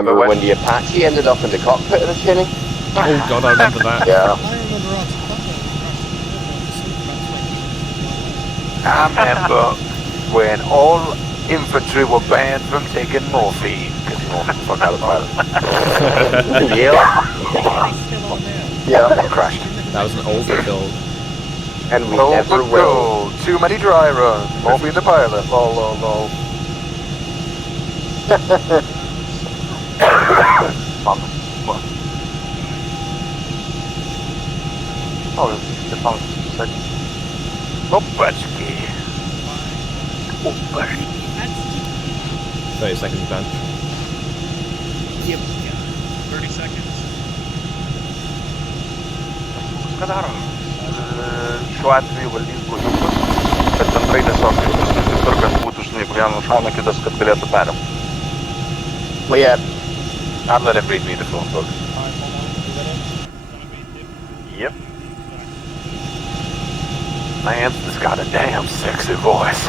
remember when the Apache ended up in the cockpit of the Chinny? Oh god, I remember that. Yeah. I remember when all infantry were banned from taking morphine because you want to fuck out of the pilot. Yeah. Yeah. Crashed. That was an older build. And we never will. Too many dry runs. Morphine the pilot. Lol, lol, lol. Oh, the phone. Opeczki. 30 seconds, Ben. Yep. 30 seconds. Šiuo atveju valdys guliukas, bet bendrai tiesiog visur, kas būtų, žinai, jeigu vienas šauna, kitas, kad galėtų perimti. Well, yeah. I'd let him read me the phone book. Yep. Man, this got a damn sexy voice.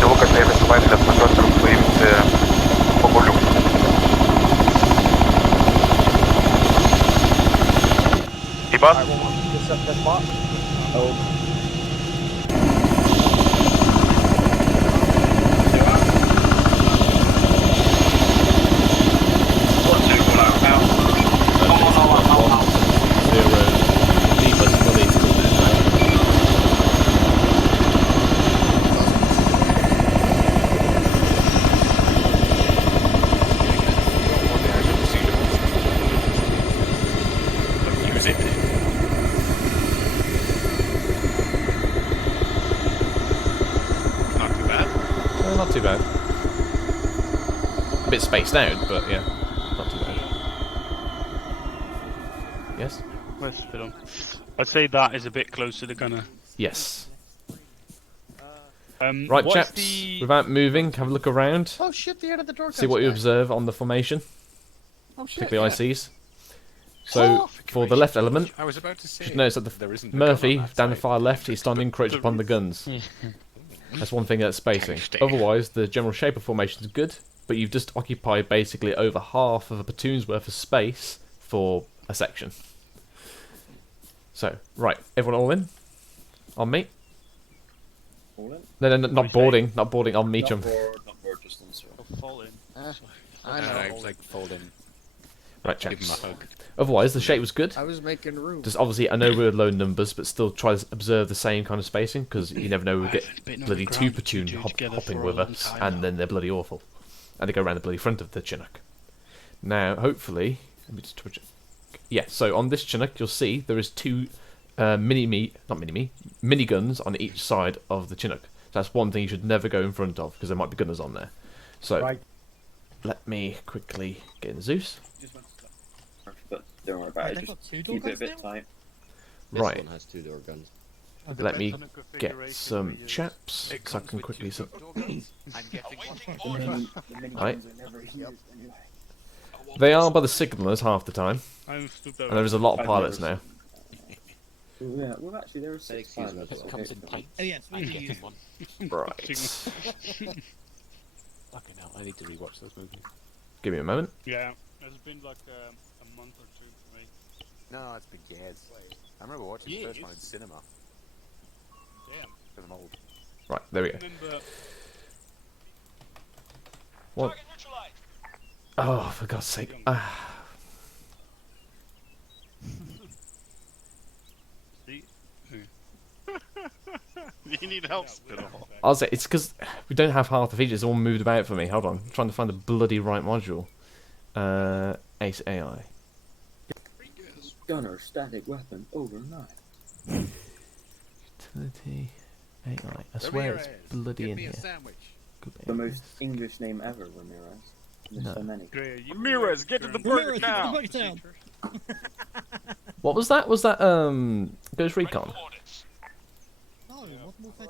Dėl kad ne visą vaitį atvažiuoti ir paimti pabolių. Į bas? Not too bad. A bit spaced out, but yeah, not too bad. Yes? Where's the film? I'd say that is a bit closer to kind of. Yes. Right, Right, chaps, without moving, have a look around. Oh shit, the end of the door. See what you observe on the formation, Oh shit. particularly ICs. So, for the left element, I was about to say, you should notice that there isn't a Murphy, gun on that down the side. far left, he's starting to encroach upon the guns. That's one thing that's spacing. Otherwise, the general shape of formation is good, but you've just occupied basically over half of a platoon's worth of space for a section. So, right, everyone all in? On me? All in? No, not boarding, not boarding, on me, Not jump. board, not board, just on zero. Fall in. I know. I was like folding. Right, Give him chaps. a hug. Otherwise, the shape was good. I was making room. Just obviously, I know we're low numbers, but still try to observe the same kind of spacing, because you never know, we'll get bloody two platoon hopping with us, and then they're bloody awful. And they go around the bloody front of the Chinook. Now, hopefully, let me just twitch it. Yeah, so on this Chinook, you'll see there is two mini guns on each side of the Chinook. So that's one thing you should never go in front of, because there might be gunners on there. So, Right. let me quickly get in Zeus. But don't worry about it, just keep it a bit tight. Right. This one has 2 door guns. Let me get some chaps, so I can quickly... The mini Right. guns are never used anyway. They are by the signallers half the time, I'm stood and over. there is a lot of I've pilots never now. Oh, yeah, well actually there are 6 Excuse me, pilots. it comes in pints. Oh, yes, we I'm do getting use one. Right. Fucking hell, I need to rewatch those movies. Give me a moment. Yeah, it's been like a month or two for me. No, it's been years. I remember watching the first one in cinema. Damn. Because I'm old. Right, there we go. Remember, What? Oh, for God's sake. see? You need help, Spittle. I'll say, it's because we don't have half the features all moved about for me. Hold on. I'm trying to find the bloody right module. Ace AI. Gunner static weapon overnight. Utility AI. I swear it's bloody in here. The most English name ever, Ramirez. There's No. so many. Ramirez, get to the burger now! What was that? Was that, Ghost Recon? No, what more for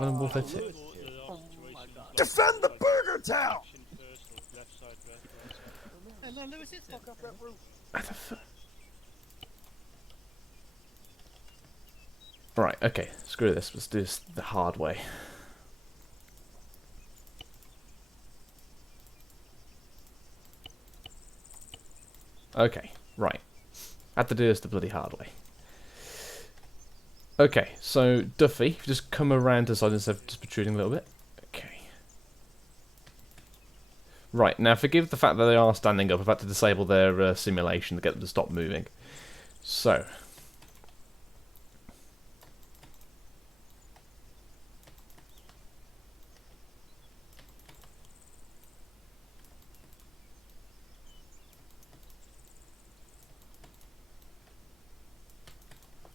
Modern Warfare 2. Defend the burger town! Hello, Lewis, it's What the fuck? Right, okay, screw this. Let's do this the hard way. Okay, right. Had to do this the bloody hard way. Okay, so Duffy, just come around to the side instead of just protruding a little bit. Okay. Right, now forgive the fact that they are standing up. I've had to disable their simulation to get them to stop moving. So.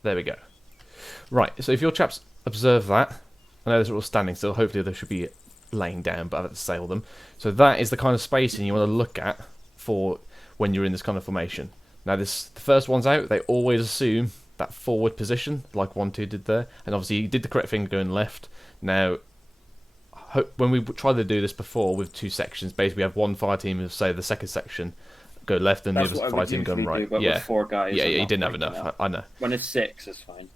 There we go. Right, so if your chaps observe that, I know they're all standing still, hopefully they should be laying down, but I've had to disable them. So that is the kind of spacing you want to look at for when you're in this kind of formation. Now the first one's out, they always assume that forward position, like 1-2 did there, and obviously you did the correct thing going left. Now, when we tried to do this before with 2 sections, basically we have one fire team of, say, the second section, go left, and That's the what other I fire would team go usually right. do, but Yeah, with 4 guys, yeah, I'm you not didn't have breaking enough, out. I know. When it's 6, it's fine.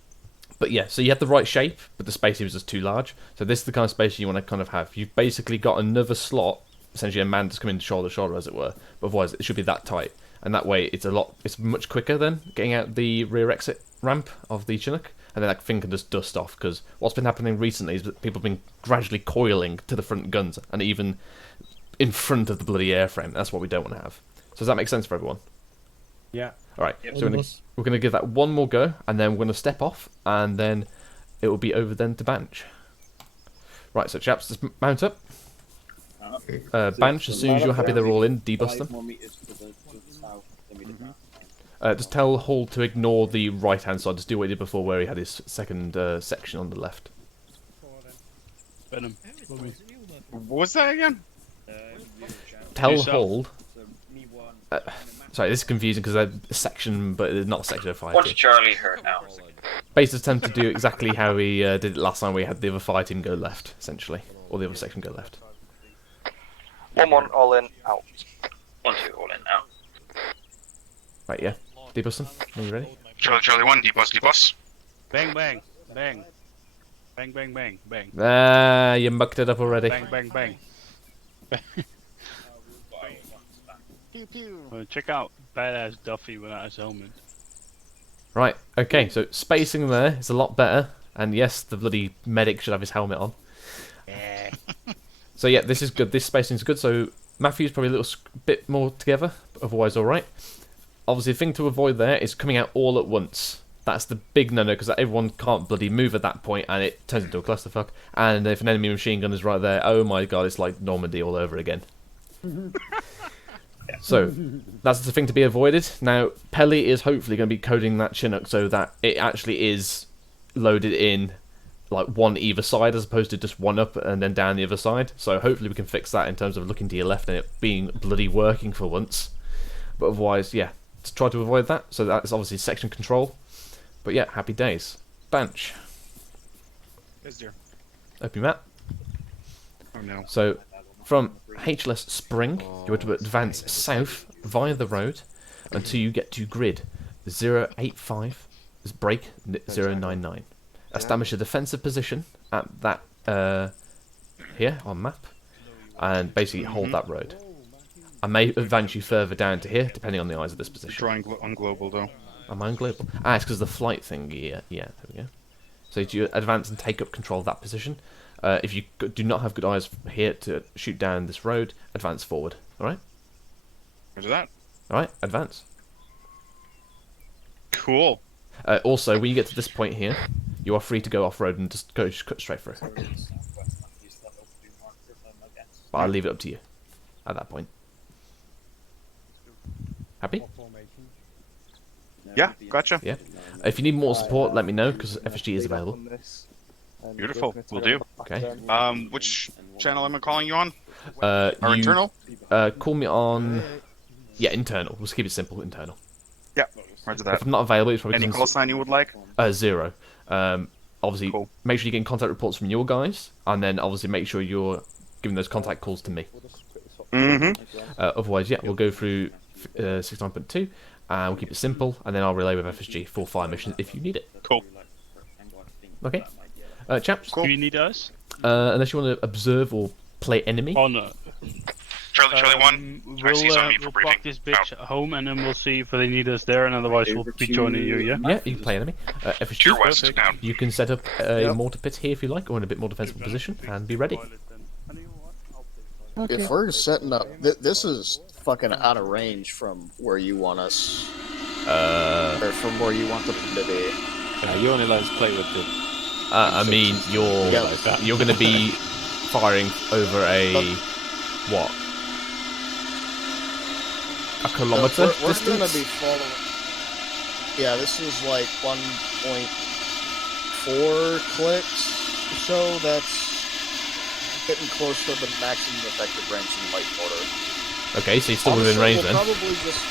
But yeah, so you had the right shape, but the spacing was just too large. So this is the kind of spacing you want to kind of have. You've basically got another slot, essentially a man just coming shoulder to shoulder, as it were. But otherwise, it should be that tight, and that way it's much quicker then getting out the rear exit ramp of the Chinook, and then that thing can just dust off. Because what's been happening recently is that people have been gradually coiling to the front guns, and even in front of the bloody airframe. That's what we don't want to have. So does that make sense for everyone? Yeah. All right. So we're going to give that one more go, and then we're going to step off, and then it will be over then to Banch. Right, so chaps, just mount up. Banch, as soon as you're happy they're all in, debust them. Just tell Hall to ignore the right-hand side. Just do what he did before, where he had his second section on the left. Venom. What was that again? Tell Hall... sorry, this is confusing because they're a section, but it's not a section of fire. What's Charlie hurt now? Basically, attempt to do exactly how we did it last time. We had the other fire team go left, essentially, or the other section go left. 1-1, all in, out. 1-2, all in, out. Right, yeah. Debust them. Are you ready? Charlie 1, debust. Bang, bang, bang. Bang, bang, bang, bang. Ah, you mucked it up already. Bang, bang, bang. Pew pew. Check out badass Duffy without his helmet. Right, okay, so spacing there is a lot better, and yes, the bloody medic should have his helmet on. Yeah. So yeah, this is good, this spacing is good, so Matthew's probably a little bit more together, but otherwise alright. Obviously the thing to avoid there is coming out all at once. That's the big no-no, because everyone can't bloody move at that point, and it turns into a clusterfuck. And if an enemy machine gun is right there, oh my god, it's like Normandy all over again. So, that's the thing to be avoided. Now, Pelly is hopefully going to be coding that Chinook so that it actually is loaded in like one either side as opposed to just one up and then down the other side. So hopefully we can fix that in terms of looking to your left and it being bloody working for once. But otherwise, yeah, to try to avoid that. So that's obviously section control. But yeah, happy days. Banch. Yes, dear. Open map. Oh no. So, from HLS Spring, you want to advance south via the road until you get to grid 085, break 099. Establish a defensive position at that, here on map, and basically hold that road. I may advance you further down to here, depending on the eyes of this position. Drawing on global though. Am I on global? Ah, it's because of the flight thing, yeah, there we go. So you advance and take up control of that position. If you do not have good eyes here to shoot down this road, advance forward. Alright? Roger that. Alright, advance. Cool. Also, when you get to this point here, you are free to go off-road and just cut straight through. But I'll leave it up to you at that point. Happy? Yeah, gotcha. Yeah. If you need more support, let me know, because FSG is available. Beautiful. Will do. Okay. Which channel am I calling you on? Our internal? Call me on... Yeah, internal. Let's keep it simple, internal. Yeah, roger that. If I'm not available, it's probably... Any call sign you would like? 0. Obviously, Cool. make sure you're getting contact reports from your guys, and then obviously make sure you're giving those contact calls to me. Mm-hmm. Otherwise, yeah, we'll go through 69.2, and we'll keep it simple, and then I'll relay with FSG for fire missions if you need it. Cool. Okay. Chaps? Do you need us? Unless you want to observe or play enemy. Oh no. Charlie 1. We'll, on me for we'll briefing. park this bitch at home and then we'll see if they need us there, and otherwise we'll be joining you, yeah? Yeah, you can play enemy. If it's To your just west, now. you can set up a mortar pit here if you like, or in a bit more defensible position, and be ready. If we're setting up, this is fucking out of range from where you want us, or from where you want them to be. You only let us play with the... I mean, you're going to be firing over a what? A kilometer We're distance? gonna be following. Yeah, this is like 1.4 clicks or so. That's getting close to the maximum effective range in light mortar. Okay, so you're still within range then. Probably just.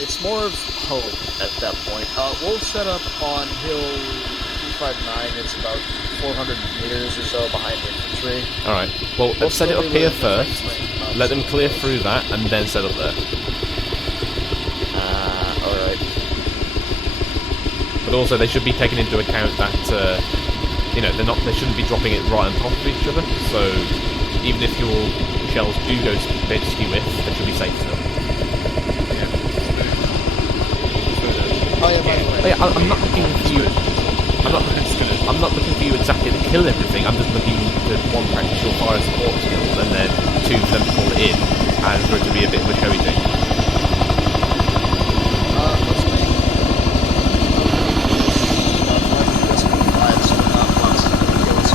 It's more of hope at that point. We'll set up on hill 259. It's about 400 meters or so behind infantry. Alright, well, let's set it up here first. Let them clear through that, and then set up there. Alright. But also, they should be taking into account that, you know, they shouldn't be dropping it right on top of each other, so even if your shells do go a bit skew-if, they should be safe still. Oh yeah, by the way. I'm not looking for you. I'm not looking for you exactly to kill everything. I'm just looking to one, practice your fire and support skills, and then two, for them to pull it in, and for it to be a bit of a showy thing. Let's make this 5 so we're not lost in the kills.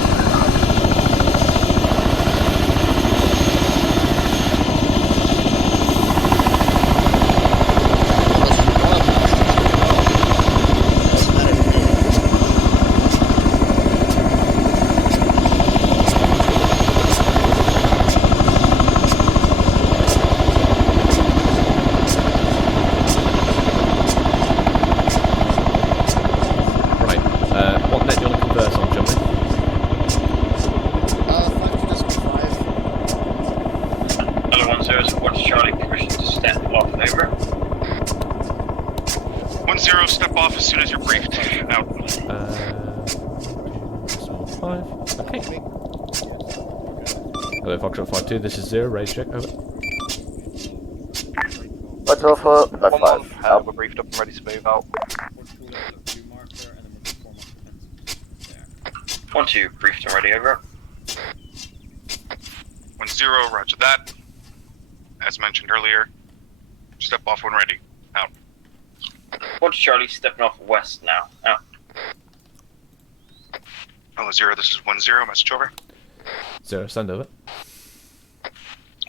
What net do you want to converse on, Johnny? 5 Other 10 is what's Charlie permission to step off over? 1-0, step off as soon as you're briefed. Out. 5. Okay. Hello, Foxtrot 5-2, this is 0, raise check, over. Let's offer back 1-1, 5. we're briefed up and ready to move out. 1-2, briefed and ready over. 1-0, roger that. As mentioned earlier, step off when ready. Out. 1 Charlie, stepping off west now. Out. Hello, 0, this is 1-0, message over. 0, stand over.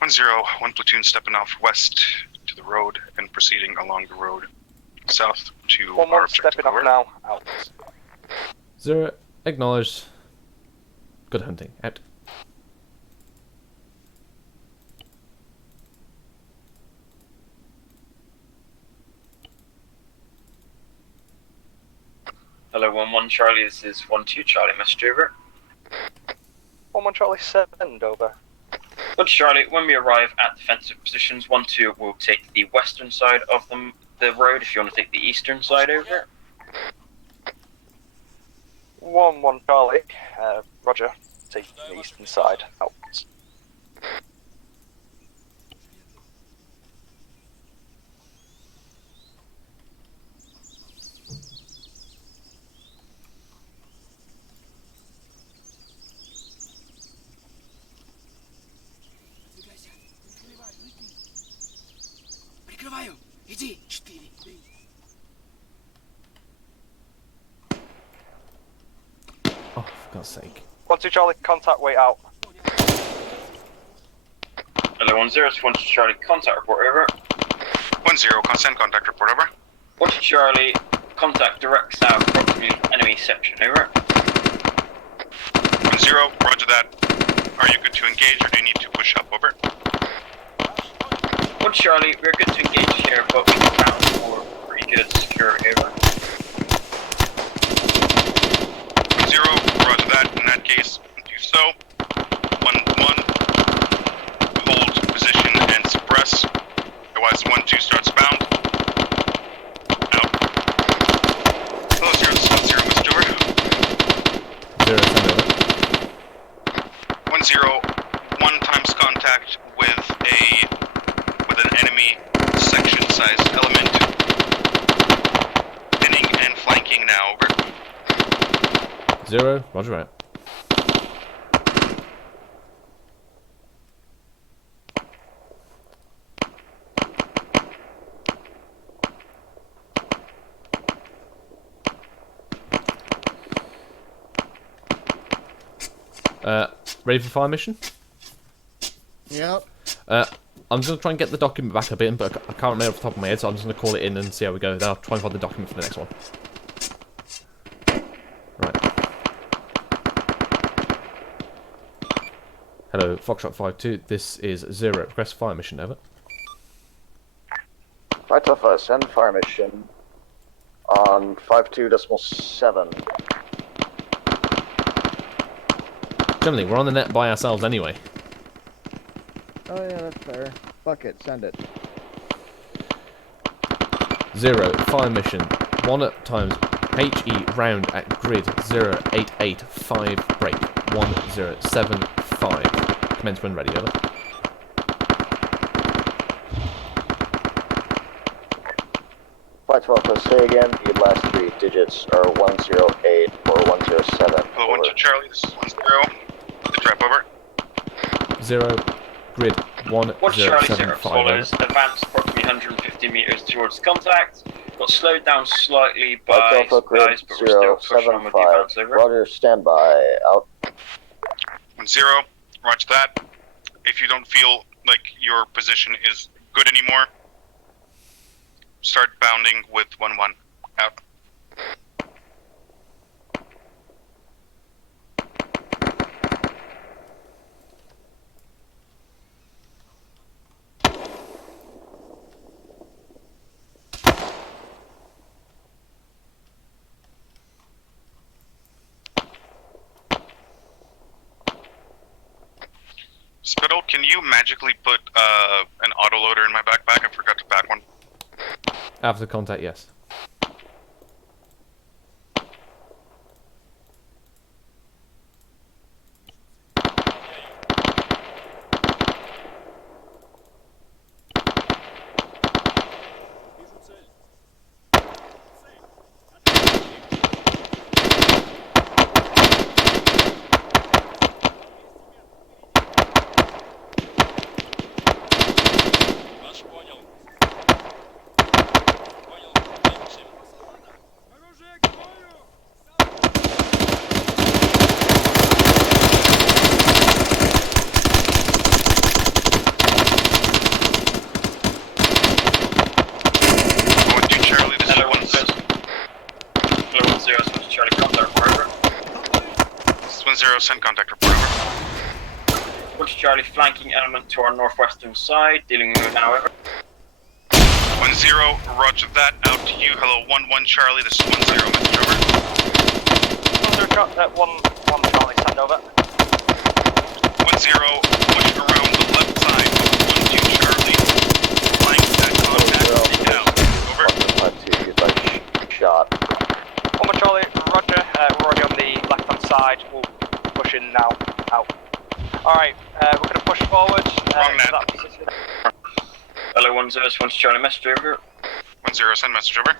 1-0, 1 platoon stepping off west to the road and proceeding along the road south to 1-1, our objective. stepping off now. Out. 0, acknowledged. Good hunting, out. Hello, 1-1 Charlie, this is 1-2 Charlie, message over. 1-1 Charlie, send over. 1 Charlie, when we arrive at defensive positions, 1-2 will take the western side of the road if you want to take the eastern side over. 1-1 Charlie, roger, taking the eastern side, out. Oh, for God's sake. 1-2 Charlie, contact way out. Hello, 1-0, it's 1-2 Charlie, contact report over. 1-0, consent contact report over. 1-2 Charlie, contact direct south, approximately enemy section over. 1-0, roger that. Are you good to engage or do you need to push up over? 1 Charlie, we're good to engage here, but we can count for pretty good security over. 1-0, roger that. In that case, do so. 1-1, hold position and suppress. Otherwise, 1-2 starts bound. Out. Hello, 0, this is 1-0, Mr. Stewart. 0, stand over. 1-0, 0, roger out. Ready for fire mission? Yep. I'm just going to try and get the document back a bit, but I can't remember off the top of my head, so I'm just going to call it in and see how we go. Then I'll try and find the document for the next one. Right. Hello, Foxtrot 5-2. This is 0. Request fire mission, over. Right off us, send fire mission on 52.7. Generally, we're on the net by ourselves anyway. Oh yeah, that's fair. Fuck it, send it. 0, fire mission. 1 times HE round at grid 0885 break 1075. Commence when ready, over. Flight 12, let's say again, the last 3 digits are 108 or 107. Hello, 1 to Charlie, this is 10. The trap over. 0, grid Watch Charlie 0 1075. follows, advanced approximately 150 meters towards contact. Got slowed down slightly by guys, but we're still pushing on with the advance, over. Roger, standby, out. 10, roger that. If you don't feel like your position is good anymore, start bounding with 11. Out. Spittle, can you magically put an autoloader in my backpack? I forgot to pack one. After contact, yes. Send contact report over. Watch Charlie flanking element to our northwestern side, dealing with it now, over. 10, roger that, out to you. Hello, 11 Charlie, this is 10, message over. 1 Charlie, send over. 10, pushing around the left side. 12 Charlie, flank that contact, take it out. Over. 5-2, good luck, shot. 1 Charlie, roger, we're already on the left-hand side. We'll push in now, out. Alright, we're going to push forward. Wrong net. Hello, 10, 1 Charlie, message over. 10, send message over.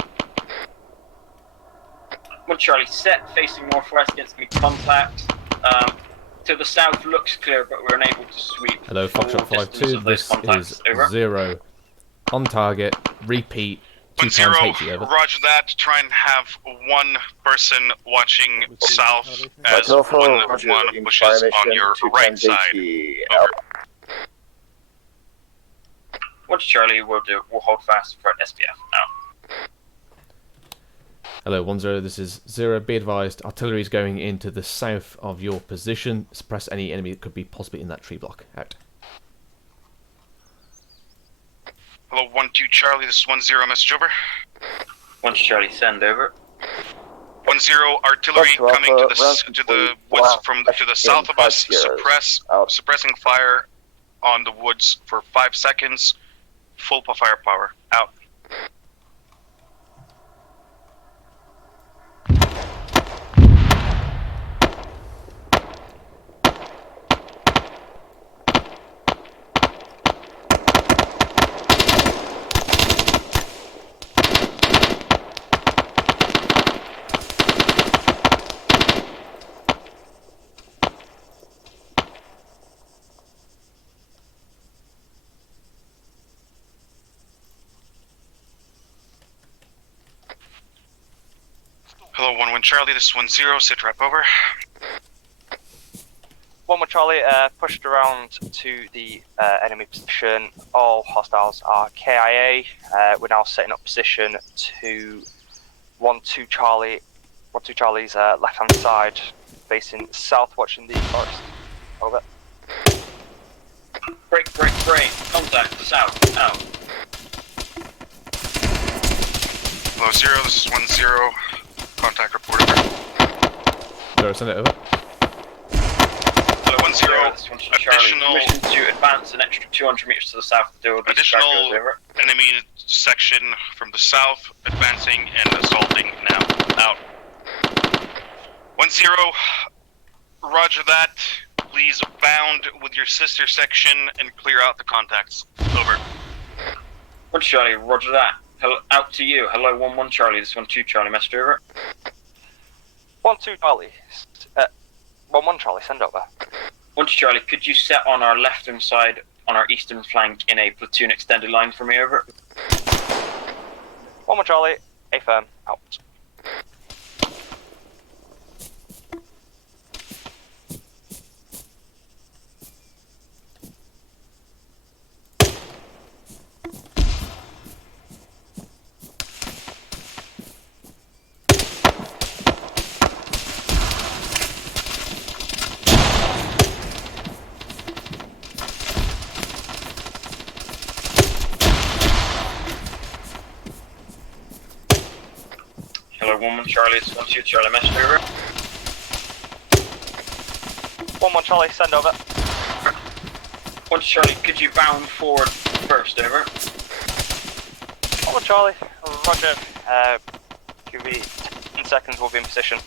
1 Charlie, set, facing northwest against me, contact. To the south looks clear, but we're unable to sweep. Hello, Foxtrot 5-2, this is over. 0. On target, repeat. 10, HE, over. roger that. Try and have one person watching south as 1 pushes on your right side. Over. 1 Charlie, we'll hold fast for SPF now. Hello, 10, this is 0. Be advised, artillery is going into the south of your position. Suppress any enemy that could be possibly in that tree block. Out. Hello, 12 Charlie, this is 10, message over. 1 Charlie, send over. 10, artillery coming to the woods to the south of us. Suppressing fire on the woods for 5 seconds. Full firepower. Out. Hello, 1-1 Charlie, this is 1-0, sit rep over. 1-1 Charlie, pushed around to the enemy position. All hostiles are KIA. We're now setting up position to 1-2 Charlie. 1-2 Charlie's left-hand side, facing south, watching the forest. Over. Break. Contact, south, out. Hello, 0, this is 1-0. Contact report over. 0, send it over. Hello, 1-0. Additional... Mission to advance an extra 200 meters to the south to deal with these Additional over. enemy section from the south, advancing and assaulting now. Out. 1-0. Roger that. Please bound with your sister section and clear out the contacts. Over. 1 Charlie, roger that. Hello, out to you. Hello, 1-1 Charlie. This is 1-2 Charlie. Message over. 1-2 Charlie. 1-1 Charlie, send over. 1-2 Charlie, could you set on our left-hand side, on our eastern flank, in a platoon extended line for me, over? 1-1 Charlie, A firm, out. Hello, 1-1 Charlie. This is 1-2 Charlie. Message over. 1-1 Charlie, send over. 1 Charlie, could you bound forward first, over? 1-1 Charlie, roger. Give me 10 seconds, we'll be in position.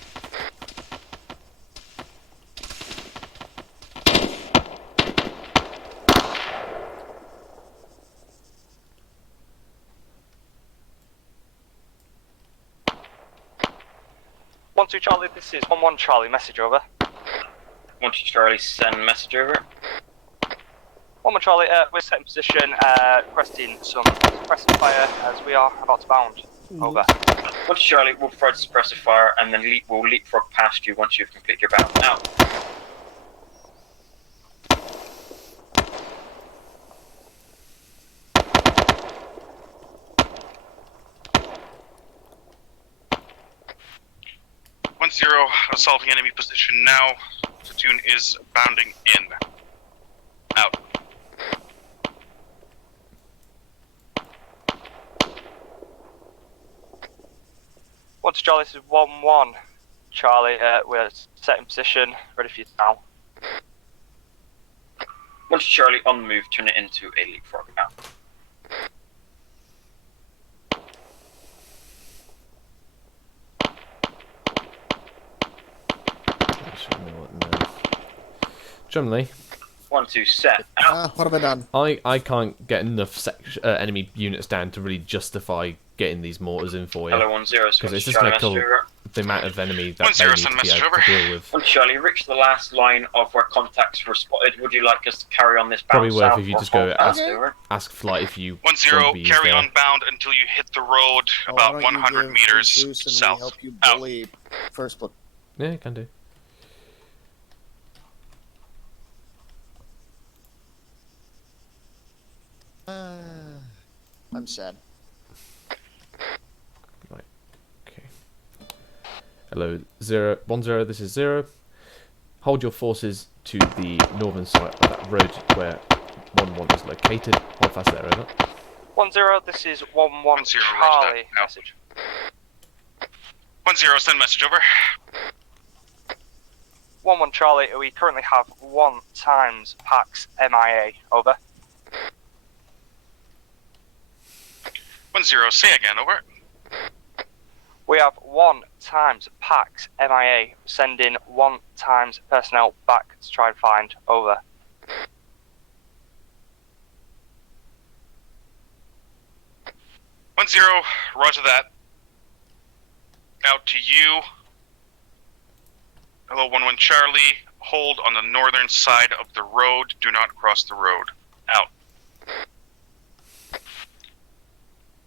One two Charlie, this is 1-1 Charlie, message over. 1-2 Charlie, send message over. 1-1 Charlie, we're set in position, requesting some suppressive fire as we are about to bound. Over. 1-2 Charlie, we'll provide suppressive fire and then we'll leapfrog past you once you've completed your bound. Out. Zero, assaulting enemy position now. Platoon is bounding in. Out. 1-2 Charlie, this is 1-1 Charlie, we're set in position, ready for you now. 1-2 Charlie, on the move, turn it into a leapfrog. Out. Generally, 1-2 set. Out. What have I done? I can't get enough enemy units down to really justify getting these mortars in for you. Hello, 1-0. Because it's just going to kill the amount of enemy that they need to be able to deal with. 1 Charlie, reach the last line of where contacts were spotted. Would you like us to carry on this bound Probably worth south if you or just go hold ask flight if you 1-0, carry on bound until you hit the road about 100 meters south. Help you Out. bully first look. Yeah, can do. I'm sad. Right. Okay. Hello, 1-0. This is 0. Hold your forces to the northern side of that road where 1-1 is located. Hold fast there, over. 1-0, this is 1-1 1-0, Charlie, no. message. 1-0, send message over. 1-1 Charlie, we currently have 1 times Pax MIA, over. 1-0, say again, over. We have 1 times Pax MIA, sending 1 times personnel back to try and find, over. 1-0, roger that. Out to you. Hello, 1-1 Charlie. Hold on the northern side of the road. Do not cross the road. Out.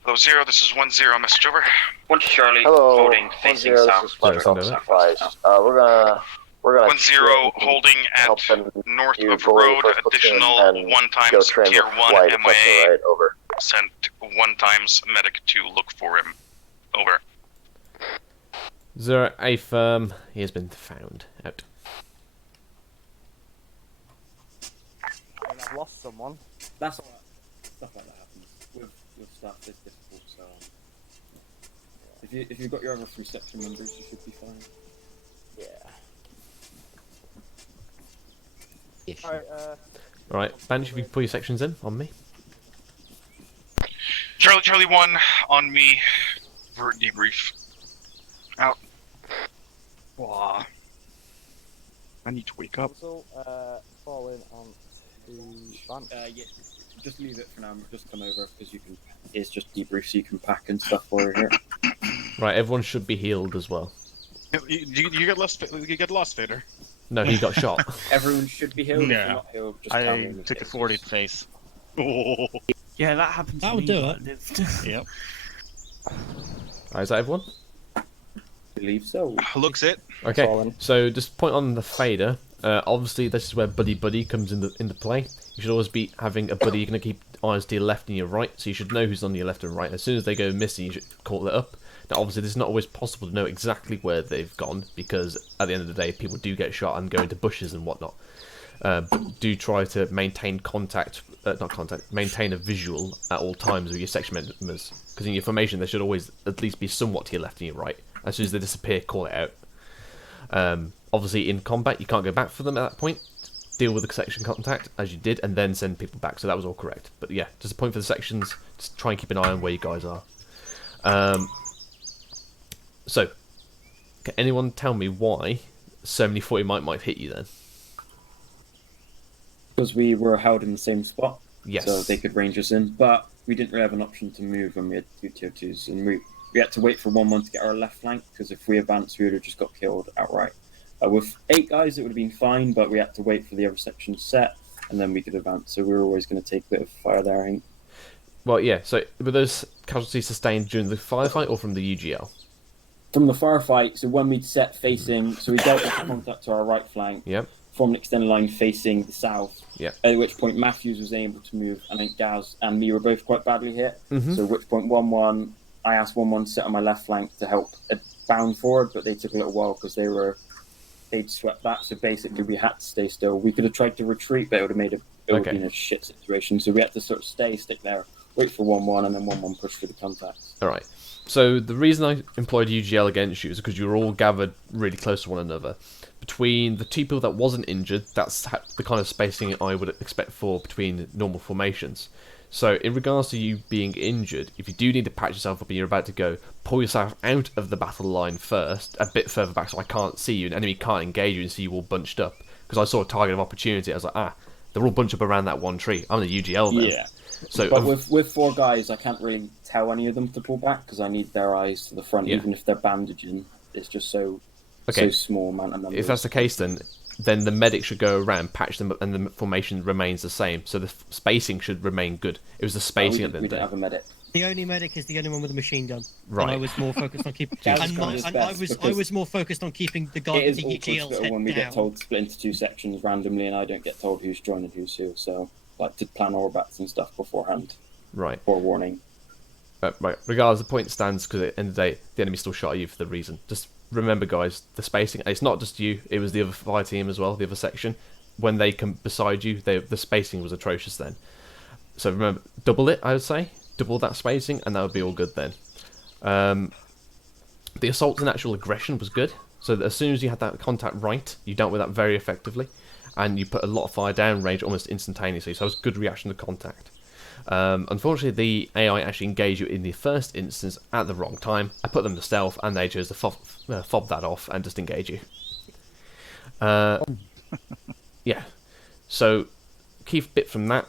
Hello, 0, this is 1-0, message over. 1 Charlie, Hello, holding facing 1-0, south. this is Flight Sorry, Delta 5. We're gonna 1-0, holding at north of road, additional 1 times tier 1 MIA. Right, over. Sent 1 times medic to look for him. Over. 0A firm. He has been found. Out. I've lost someone. That's all right. Stuff like that happens. With stuff, it's difficult, so... If you've got your other 3 section members, you should be fine. Yeah. Alright, Bandage, if you can pull your sections in on me. Charlie 1 on me for debrief. Out. Wow. I need to wake up. Also, falling on to Yeah, just leave it for now. Just come over because you can. It's just debrief, so you can pack and stuff while you're here. Right, everyone should be healed as well. You get lost, Vader. No, he got shot. Everyone should be healed. If Yeah. you're not healed, just tell me. I took a 40 face. Oh. Yeah, that happened to That me. would do it. Yep. Right, is that everyone? I believe so. Looks it. Okay, so just point on the fader. Obviously, this is where buddy comes into play. You should always be having a buddy. You're going to keep eyes to your left and your right, so you should know who's on your left and right. As soon as they go missing, you should call it up. Now, obviously, this is not always possible to know exactly where they've gone, because at the end of the day, people do get shot and go into bushes and whatnot. But do try to maintain maintain a visual at all times with your section members, because in your formation, there should always at least be somewhat to your left and your right. As soon as they disappear, call it out. Obviously, in combat, you can't go back for them at that point. Deal with the section contact, as you did, and then send people back. So that was all correct. But yeah, just a point for the sections. Just try and keep an eye on where you guys are. So, can anyone tell me why so many 40 might hit you then? Because we were held in the same spot. Yes. So they could range us in. But we didn't really have an option to move when we had 2 tier 2s. And we had to wait for 1-1 to get our left flank, because if we advanced, we would have just got killed outright. With 8 guys, it would have been fine, but we had to wait for the other section to set, and then we could advance. So we were always going to take a bit of fire there, I think. Well, yeah, so were those casualties sustained during the firefight or from the UGL? From the firefight, so when we'd set facing, so we dealt with contact to our right flank, Yep. formed an extended line facing the south, Yep. at which point Matthews was able to move, and I think Gaz and me were both quite badly hit. Mhm. So at which point 1-1, I asked 1-1 to sit on my left flank to help bound forward, but they took a little while because they'd swept back, so basically we had to stay still. We could have tried to retreat, but it would have would have been a shit situation, so we had to sort of stick there, wait for 1-1, and then 1-1 push through the contacts. Alright. So the reason I employed UGL against you is because you were all gathered really close to one another. Between the 2 people that wasn't injured, that's the kind of spacing I would expect for between normal formations. So in regards to you being injured, if you do need to patch yourself up and you're about to go, pull yourself out of the battle line first, a bit further back so I can't see you, an enemy can't engage you and see you all bunched up. Because I saw a target of opportunity, I was like, they're all bunched up around that one tree. I'm the UGL then. Yeah. So, but with 4 guys, I can't really tell any of them to pull back because I need their eyes to the front, even if they're bandaging. It's just so small amount of numbers. If that's the case, then the medic should go around, patch them up, and the formation remains the same. So the spacing should remain good. It was the spacing at the end. We didn't have a medic. The only medic is the only one with a machine gun. Right. And I was more focused on keeping. I was more focused on keeping the guard It with is the awkward UGL's head when we down. get told to split into 2 sections randomly, and I don't get told who's joining who's who. So, like to plan orbats and stuff beforehand. Right. Forewarning. Right. Regardless, the point stands because at the end of the day, the enemy still shot at you for the reason. Just remember, guys, the spacing. It's not just you. It was the other fire team as well, the other section. When they come beside you, the spacing was atrocious then. So remember, double it. I would say double that spacing, and that would be all good then. The assaults and actual aggression was good. So as soon as you had that contact right, you dealt with that very effectively, and you put a lot of fire down range almost instantaneously. So it was a good reaction to contact. Unfortunately, the AI actually engaged you in the first instance at the wrong time. I put them to stealth, and they chose to fob that off and just engage you. Yeah. So, key bit from that: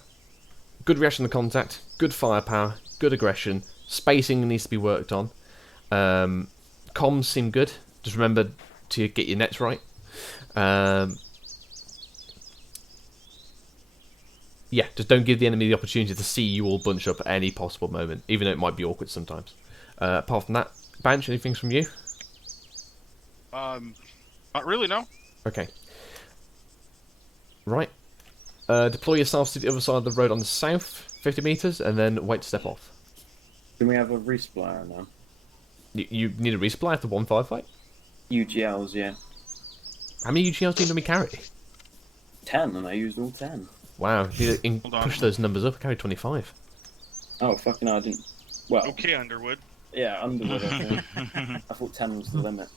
good reaction to contact, good firepower, good aggression. Spacing needs to be worked on. Comms seem good. Just remember to get your nets right. Yeah, just don't give the enemy the opportunity to see you all bunch up at any possible moment, even though it might be awkward sometimes. Apart from that, Banch, anything from you? Not really, no. Okay. Right. Deploy yourselves to the other side of the road on the south, 50 meters, and then wait to step off. Can we have a resupplier now? You need a resupply after one firefight? UGLs, yeah. How many UGLs do you normally carry? 10, and I used all 10. Wow, you need to push those numbers up. I carried 25. Oh, fucking hell, I didn't... Well... Okay, Underwood. Yeah, Underwood, I think. I thought 10 was the limit.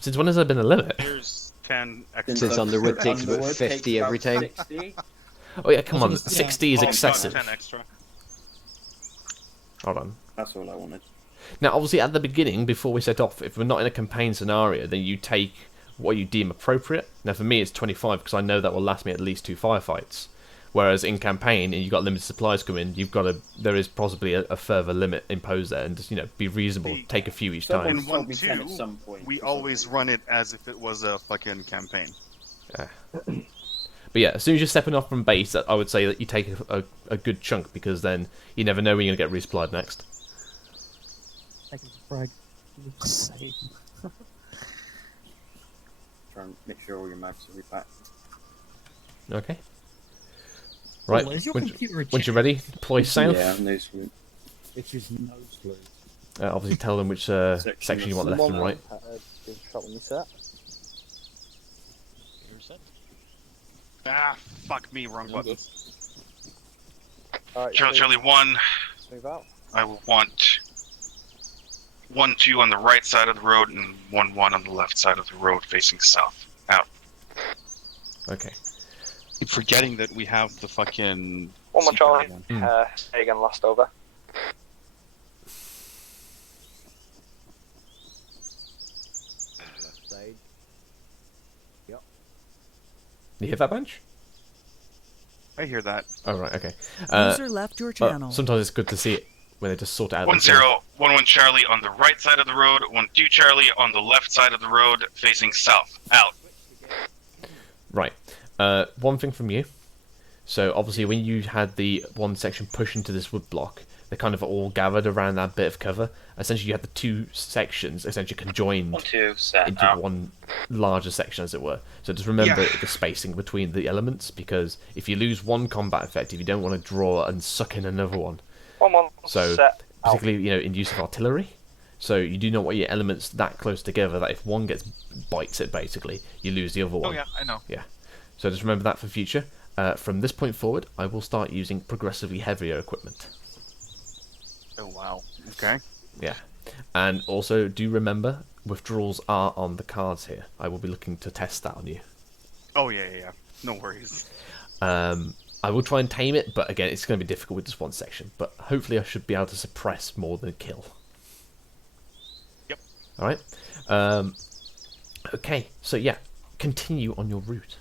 Since when has there been a limit? Here's 10 extra. Since Underwood takes about 50 every time. 60. Oh yeah, come on, 60 is excessive. 10 extra. Hold on. That's all I wanted. Now, obviously, at the beginning, before we set off, if we're not in a campaign scenario, then you take what you deem appropriate. Now, for me, it's 25, because I know that will last me at least 2 firefights. Whereas in campaign, and you've got limited supplies coming, there is possibly a further limit imposed there, and just, be reasonable, take a few each time. In 1-2, we always run it as if it was a fucking campaign. Yeah. But yeah, as soon as you're stepping off from base, I would say that you take a good chunk, because then you never know when you're going to get resupplied next. Frag. Try and make sure all your mags are repacked. Okay. Right, is your once computer a you're ready, deploy south. Yeah, no sweet. It is no clue. Obviously tell them which section you want left and right. Ah, fuck me, wrong button. Charlie 1, I will want 1-2 on the right side of the road and 1-1 on the left side of the road facing south. Out. Okay. Keep forgetting that we have the fucking... One more Charlie. Say again, last over. Left side. Yep. You hear that, Bunch? I hear that. Oh, right, okay. User left your channel. Sometimes it's good to see it when they just sort it out. 1-0, 1-1 Charlie on the right side of the road, 1-2 Charlie on the left side of the road facing south. Out. Right. One thing from you. So obviously when you had the one section push into this wood block, they kind of all gathered around that bit of cover. Essentially you had the two sections essentially conjoined into one larger section, as it were. So just remember the spacing between the elements, because if you lose one combat effective, you don't want to draw and suck in another one. So particularly in use of artillery. So you do not want your elements that close together that if one bites it, basically, you lose the other one. Oh yeah, I know. Yeah. So just remember that for future. From this point forward, I will start using progressively heavier equipment. Oh wow. Okay. Yeah. And also, do remember, withdrawals are on the cards here. I will be looking to test that on you. Oh yeah. No worries. I will try and tame it, but again, it's going to be difficult with just one section. But hopefully I should be able to suppress more than kill. Yep. Alright. Okay, so yeah, continue on your route.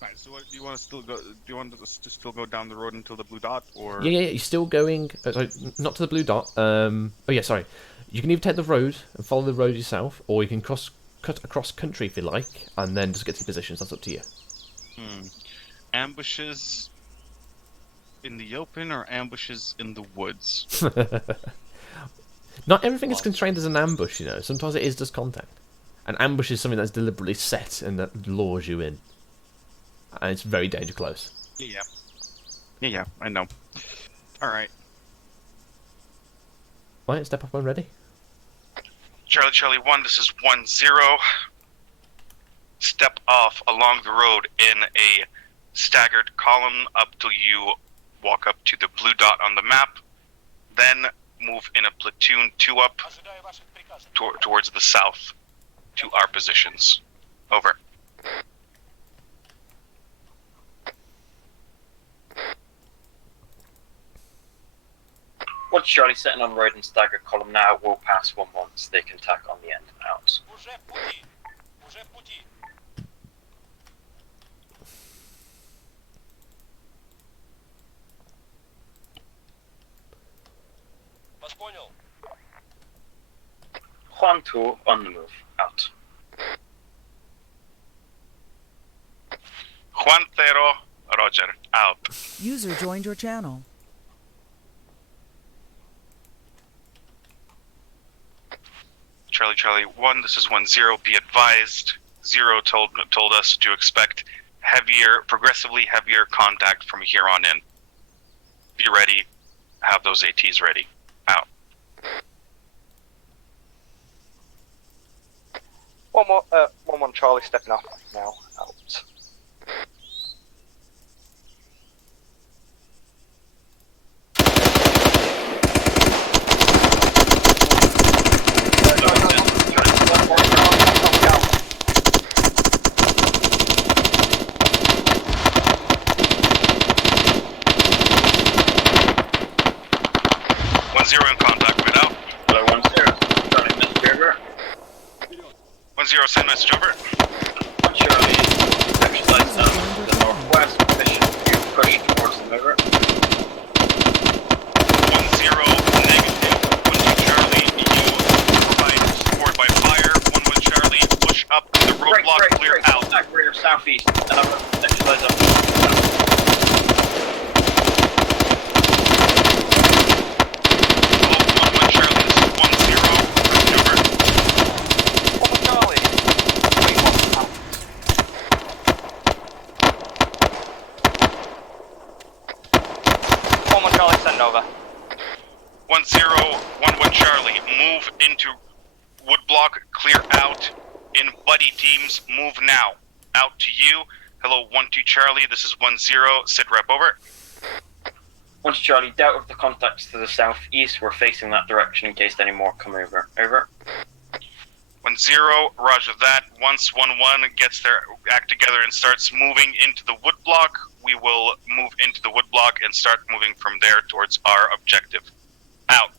Right, so what, do you want to still go? Do you want us to still go down the road until the blue dot, or? Yeah, you're still going. Sorry, not to the blue dot. Oh yeah, sorry. You can either take the road and follow the road yourself, or you can cut across country if you like, and then just get to your positions. That's up to you. Ambushes in the open or ambushes in the woods? Not everything is constrained as an ambush, Sometimes it is just contact. An ambush is something that's deliberately set and that lures you in. And it's very danger close. Yeah, I know. Alright. Right, step up when ready. Charlie 1, this is 1-0. Step off along the road in a staggered column up till you walk up to the blue dot on the map. Then move in a platoon 2 up towards the south to our positions. Over. Once Charlie setting on road and staggered column now, we'll pass 1 once they can tack on the end. Out. Juan 2 on the move. Out. Juan 0 User joined your channel. Charlie, Charlie 1, this is 1-0. Be advised, 0 told us to expect progressively heavier contact from here on in. Be ready. Have those ATs ready. Out. One Charlie stepping off now. Out. Zero in contact, right out. Hello, 1-0. Charlie, message over. 1-0, send message over. Charlie, exercise down to the northwest, position to push towards them over. 1-0, negative. 1-2 Charlie, you provide support by fire. 1-1 Charlie, push up to the roadblock, clear out. Contact rear southeast, exercise up. Over. 1-0, 1-1 Charlie, move into woodblock, clear out in buddy teams, move now. Out to you. Hello, 1-2 Charlie, this is 1-0, sit rep over. 1-2 Charlie, doubt of the contacts to the southeast, we're facing that direction in case any more come over. Over. 1-0, roger that. Once 1-1 gets their act together and starts moving into the woodblock, we will move into the woodblock and start moving from there towards our objective. Out.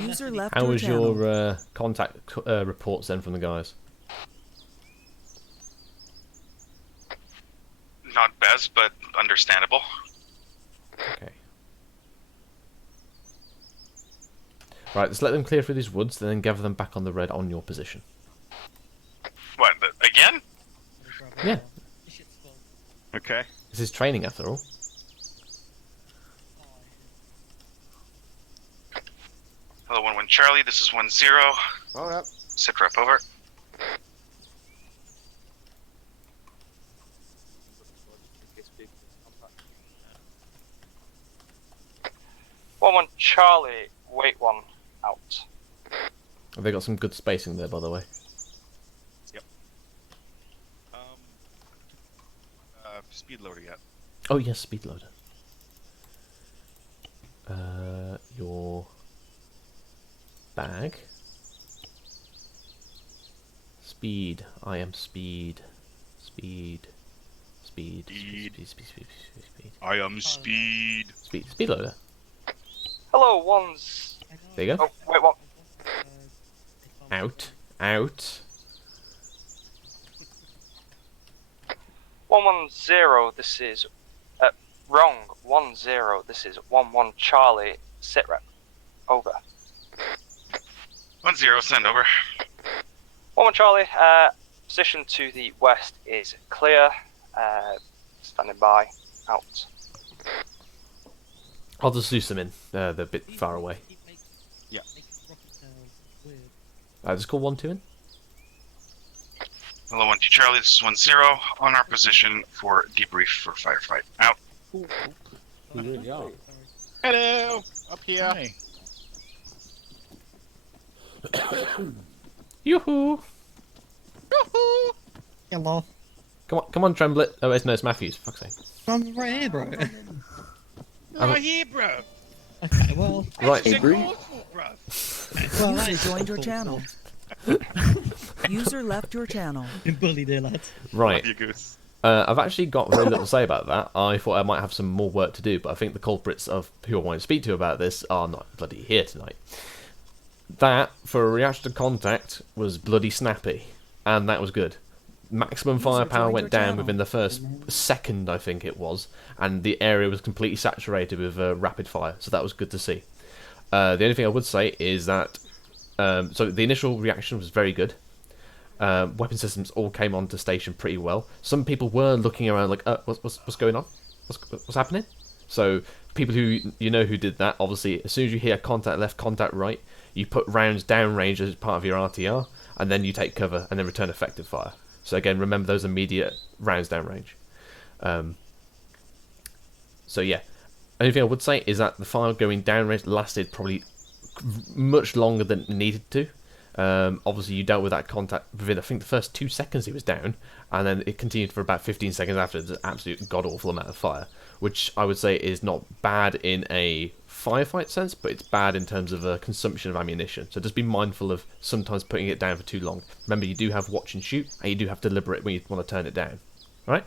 User left How your was channel. your contact reports then from the guys? Not best, but understandable. Okay. Right, let's let them clear through these woods, then gather them back on the red on your position. What, again? Yeah. Okay. This is training after all. Hello, 1-1 Charlie, this is 1-0. Hold up. Sit rep over. One Charlie, wait 1 out. They got some good spacing there, by the way. Yep. Speed loader yet? Oh yes, speed loader. Your bag. Speed. I am speed. Speed. Speed. Speed. I am speed. Speed loader. Hello, one's. There you go. Oh, wait, what? Out. Out. 110, this is. Wrong. 10, this is 11 Charlie, sit rep. Over. 1-0, send over. 11 Charlie, position to the west is clear. Standing by. Out. I'll just zoom them in. They're a bit far away. Yeah. Just call 1-2 in. Hello, 1-2 Charlie, this is 1-0. On our position for debrief for firefight. Out. You really are. Hello! Up here. Hey. Yoo-hoo! Yoo-hoo! Hello. Come on, Tremblet. Oh, no, it's Matthews. For fuck's sake. I'm right here, bro. Right here, bro. Okay, well. Right. Hey, User joined your channel. User left your channel. Been bullied here, lads. Right. Love you, Goose. I've actually got very little to say about that. I thought I might have some more work to do, but I think the culprits of who I want to speak to about this are not bloody here tonight. That, for a reaction to contact, was bloody snappy, and that was good. maximum firepower went down within the first second, I think it was, and the area was completely saturated with rapid fire, so that was good to see. The only thing I would say is that so the initial reaction was very good. Weapon systems all came onto station pretty well. Some people were looking around like, what's going on? What's happening? So people who who did that, obviously, as soon as you hear contact left, contact right, you put rounds downrange as part of your RTR, and then you take cover and then return effective fire. So again, remember those immediate rounds downrange. So yeah, only thing I would say is that the fire going downrange lasted probably much longer than it needed to. Obviously, you dealt with that contact within, I think, the first 2 seconds he was down, and then it continued for about 15 seconds after. It's an absolute god-awful amount of fire, which I would say is not bad in a firefight sense, but it's bad in terms of consumption of ammunition. So just be mindful of sometimes putting it down for too long. Remember, you do have watch and shoot, and you do have to deliberate when you want to turn it down. All right?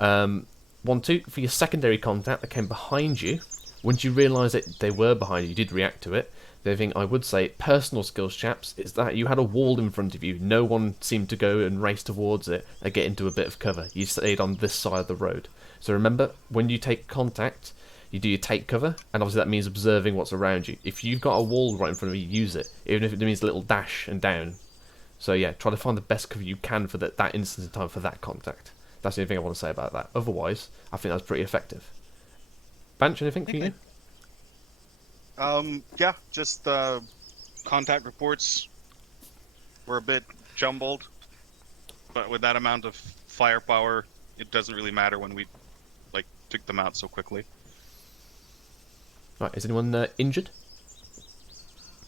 1-2, for your secondary contact that came behind you, once you realised that they were behind you, you did react to it. The other thing I would say, personal skills, chaps, is that you had a wall in front of you. No one seemed to go and race towards it and get into a bit of cover. You stayed on this side of the road. So remember, when you take contact, you do your take cover, and obviously that means observing what's around you. If you've got a wall right in front of you, use it, even if it means a little dash and down. So yeah, try to find the best cover you can for that instance in time for that contact. That's the only thing I want to say about that. Otherwise, I think that's pretty effective. Banch, anything for you? Yeah, just contact reports were a bit jumbled, but with that amount of firepower, it doesn't really matter when we took them out so quickly. Right, is anyone injured?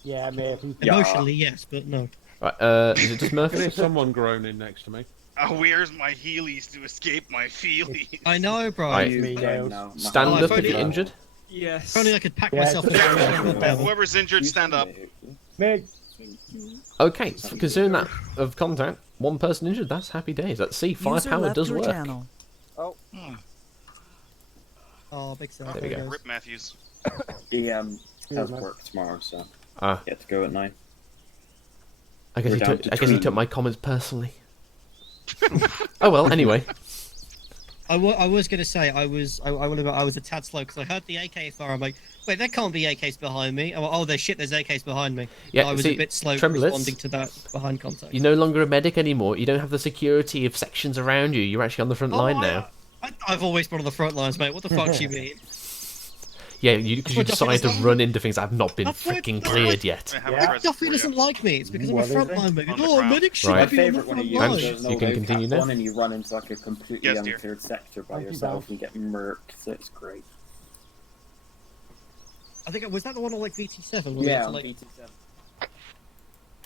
Yeah, maybe. Emotionally, yes, but no. Right, is it just Murphy? There's someone groaning next to me. Where's my heelys to escape my feelies? I know, bro. Right. Stand up if you're injured. Yes. If only I could pack myself in. Whoever's injured, stand up. Okay, so considering that of contact, one person injured, that's happy days. Let's see, firepower does work. Oh. Oh, big cell. There we go. Rip Matthews. He has work tomorrow, so he had to go at 9. I guess he took my comments personally. Oh well, anyway. I was going to say, I will admit, I was a tad slow because I heard the AK fire. I'm like, wait, there can't be AKs behind me. Oh, there's AKs behind me. Yeah, I was a bit slow responding to that behind contact. You're no longer a medic anymore. You don't have the security of sections around you. You're actually on the front line now. I've always been on the front lines, mate. What the fuck do you mean? Yeah, because you decided to run into things that have not been freaking cleared yet. Duffy doesn't like me. It's because I'm a frontline mate. Oh, medic should right. be on the front line. You can continue now. And you run into like a completely uncleared sector by yourself and you get murked. So it's great. I think was that the one on VT7? Yeah, VT7.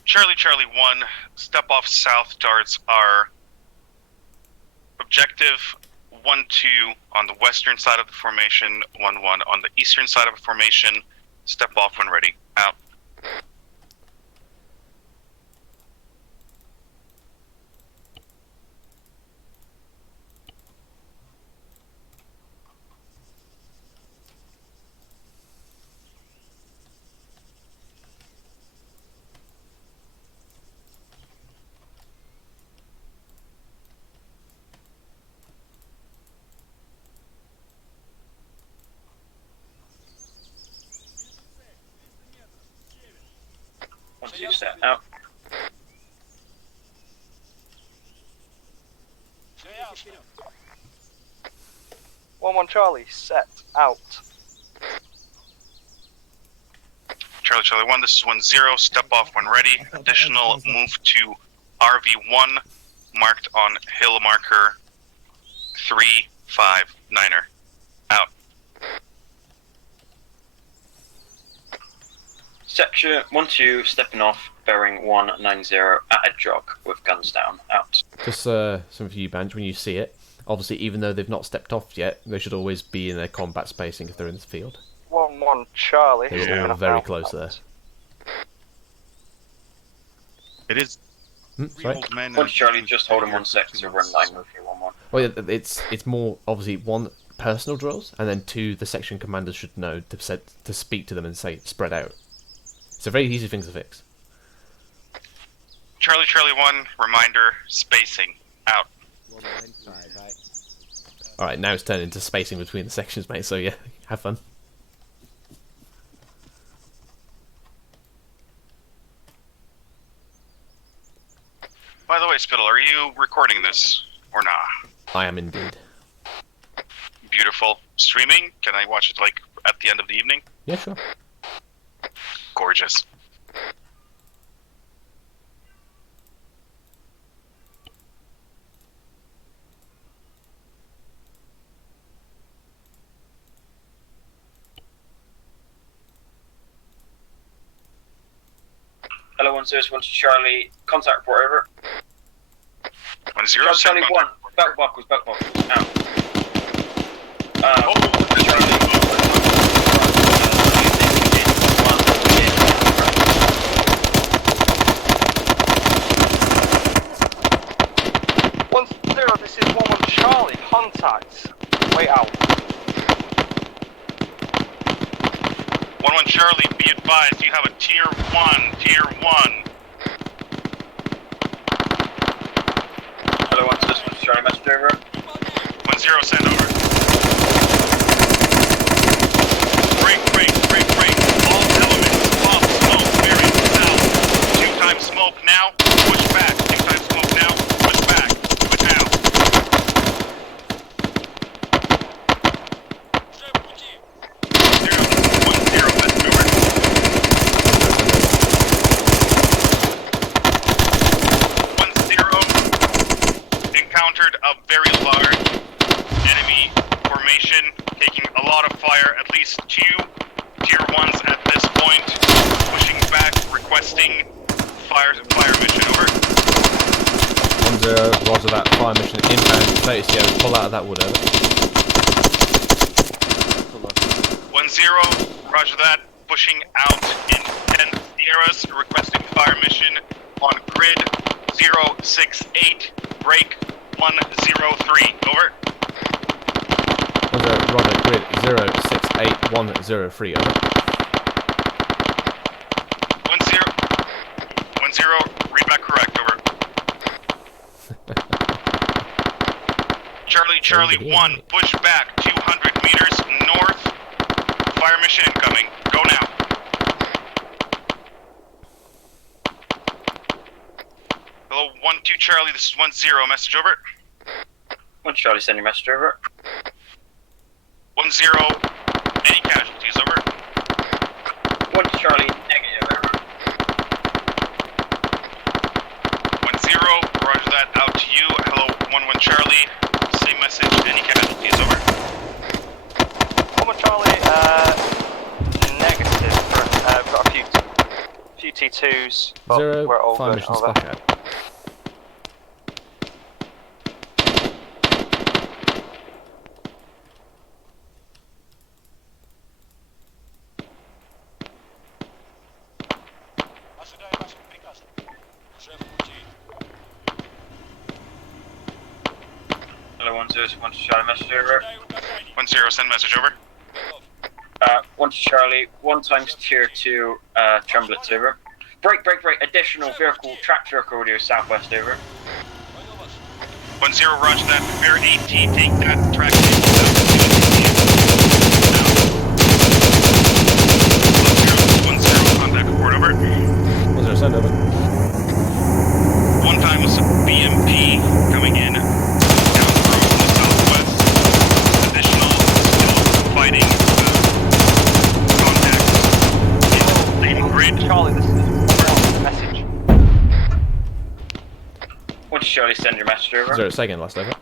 Charlie 1, step off south towards our objective. 1-2 on the western side of the formation, 1-1 on the eastern side of the formation. Step off when ready. Out. You set out. One Charlie, set out. Charlie 1, this is 1-0. Step off when ready. Additional move to RV1, marked on hill marker 359er. Out. Section 1-2, stepping off, bearing 190 at a jog with guns down. Out. Just some of you, Banch, when you see it, obviously, even though they've not stepped off yet, they should always be in their combat spacing if they're in the field. 1-1 Charlie. They're all very close there. It is. Sorry? Once Charlie, just hold him 1 sec to run line with you 1-1. Well, yeah, it's more obviously 1 personal drills, and then 2 the section commanders should know to speak to them and say spread out. It's a very easy thing to fix. Charlie 1, reminder, spacing. Out. Alright, now it's turned into spacing between the sections, mate, so yeah, have fun. By the way, Spittle, are you recording this or not? I am indeed. Beautiful. Streaming? Can I watch it, like, at the end of the evening? Yeah, sure. Gorgeous. Hello, 101 to Charlie. Contact report over. 10, Charlie 1. Back buckles, out. This is 1-1 Charlie. Contact. Wait out. 1-1 Charlie, be advised, you have a tier 1. Hello, 101 to Charlie. Message over. 10, send over. Break. All elements off smoke, bearing south. 2 times smoke now, push back. 2 times smoke now, push back. Push now. 0-10, message over. 1-0, encountered a very large enemy formation, taking a lot of fire, at least 2 tier 1s at this point, pushing back, requesting fire mission, over. 1-0, roger that, fire mission inbound, 30 CO, pull out of that wood, over. 1-0, roger that, pushing out in 10 Sierras, requesting fire mission on grid 068, break 103, over. 1-0, roger, grid 068103, over. 1-0, read back correct, over. Charlie 1, push back 200 meters north, fire mission incoming, go now. Hello, 1-2 Charlie, this is 1-0, message over. 1 Charlie, send your message over. 1-0, any casualties, over. 1 Charlie, negative, over. 1-0, roger that, out to you. Hello, 1-1 Charlie, same message, any casualties, over. 1-1 Charlie, negative. We've got a few T2s, but 0, we're all fire good. mission Over. splash out. Hello, 1-0, Charlie, message over. 1-0, send message over. 1 Charlie, 1 times tier 2, Tremblets, over. Break, additional vehicle, tracked vehicle audio, southwest, over. 1-0, roger that, bear 18, take that, track 1-0, contact report, over. 1-0, send over. 1 time was a BMP coming in, down the road from the southwest, additional, still fighting, contact, in grid. Charlie, this is a message. 1 Charlie, send your message over. 0, second last over.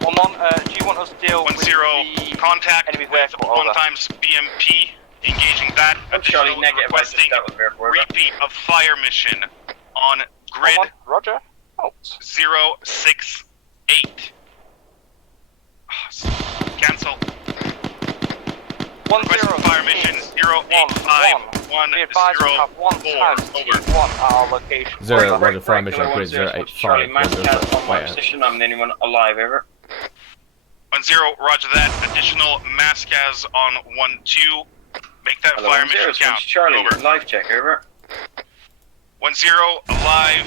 1-1, do you want us to deal with 1-0, contact enemy with vehicle? 1 times BMP, engaging that, Charlie, additional negative, requesting that with vehicle, over. repeat of fire mission on grid 1-1, roger. Out. 068. Cancel. 1-0. Request fire mission 0851 Be advised we have 1 times over. 1 at our location. 0, roger, fire mission Hello, grid 1-0, Charlie, 085. Masscast on my Wait out. position, I'm the only one alive, over. 1-0, roger that. Additional Maskaz on 1-2. Make that Hello, fire 1-0, mission count. Charlie, Over. live check, over. 1-0, alive,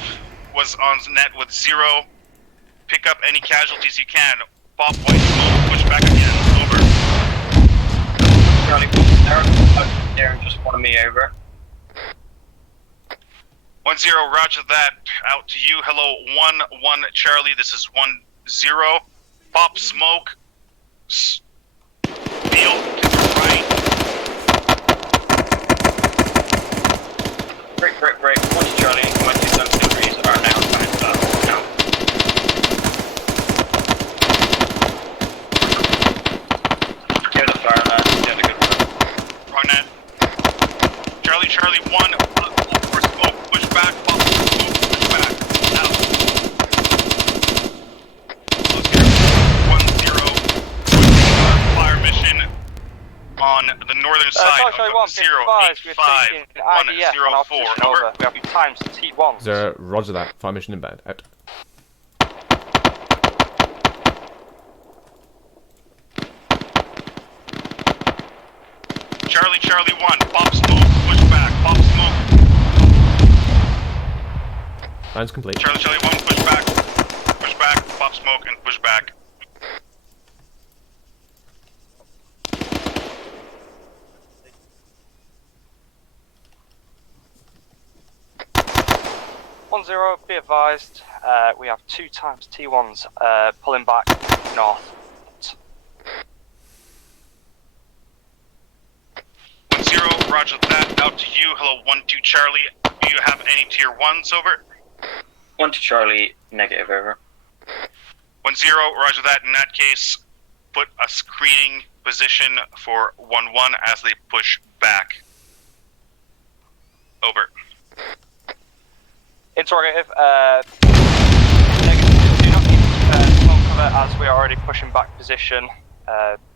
was on net with 0. pick up any casualties you can. Pop white smoke, push back again. Over. Charlie, there and just one of me over. 1-0, roger that. Out to you. Hello, 1-1 Charlie. This is 1-0. Pop smoke. Field to the right. Break. 1 Charlie, 27 degrees are now coming to now. Give the fire, lad. You did a good work. Barnett. Charlie 1. Look for smoke. Push back. Pop smoke. Push back. Out. Let's get 1-0. Fire mission on the northern side of 085-104. Over. We have times T1. 0, roger that. Fire mission inbound. Out. Charlie 1. Pop smoke. Push back. Pop smoke. Round's complete. Charlie 1. Push back. Push back. Pop smoke and push back. Be advised, we have 2 times T1s pulling back north. 1-0, roger that. Out to you. Hello, 1-2 Charlie. Do you have any tier 1s? Over. 1 to Charlie, negative, over. 1-0, roger that. In that case, put a screening position for 1-1 as they push back. Over. Interrogative, negative, do not keep smoke cover as we are already pushing back position,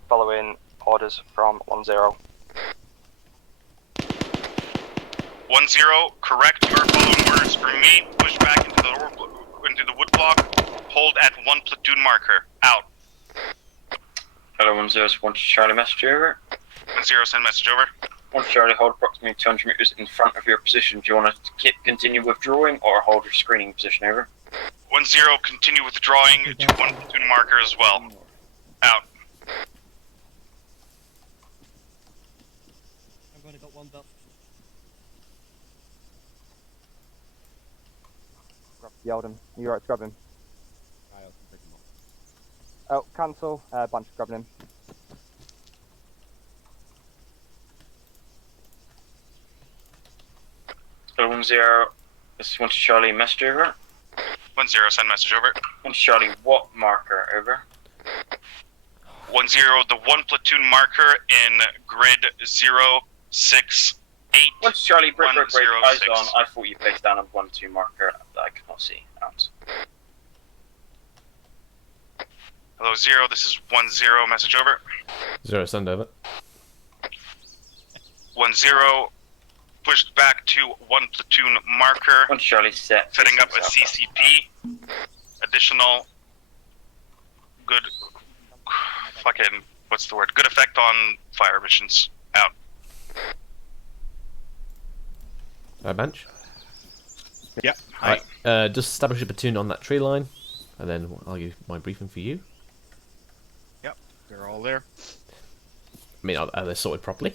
following orders from 1-0. 1-0, correct. You are following orders from me. Push back into the wood block. Hold at 1 platoon marker. Out. Hello, 1-0, 1 to Charlie, message over. 1-0, send message over. 1 to Charlie, hold approximately 200 meters in front of your position. Do you want to continue withdrawing or hold your screening position, over? 1-0, continue withdrawing to 1 platoon marker as well. Out. I've only got 1 belt. Yelled him. You right, scrub him. Oh, cancel. Bunch scrubbing him. Hello, 1-0, this is 1 to Charlie, message over. 1-0, send message over. 1 to Charlie, what marker, over? 1-0, the 1 platoon marker in grid 068. 1 to Charlie, break, eyes 106. on. I thought you placed down a 1-2 marker that I could not see. Out. Hello, 0, this is 1-0, message over. 0, send over. 1-0, pushed back to 1 platoon marker. 1 to Charlie, setting up a CCP. Additional good, fucking, what's the word? Good effect on fire missions. Out. Bench? Yep. Alright, just establish a platoon on that tree line, and then I'll give my briefing for you. Yep, they're all there. I mean, are they sorted properly?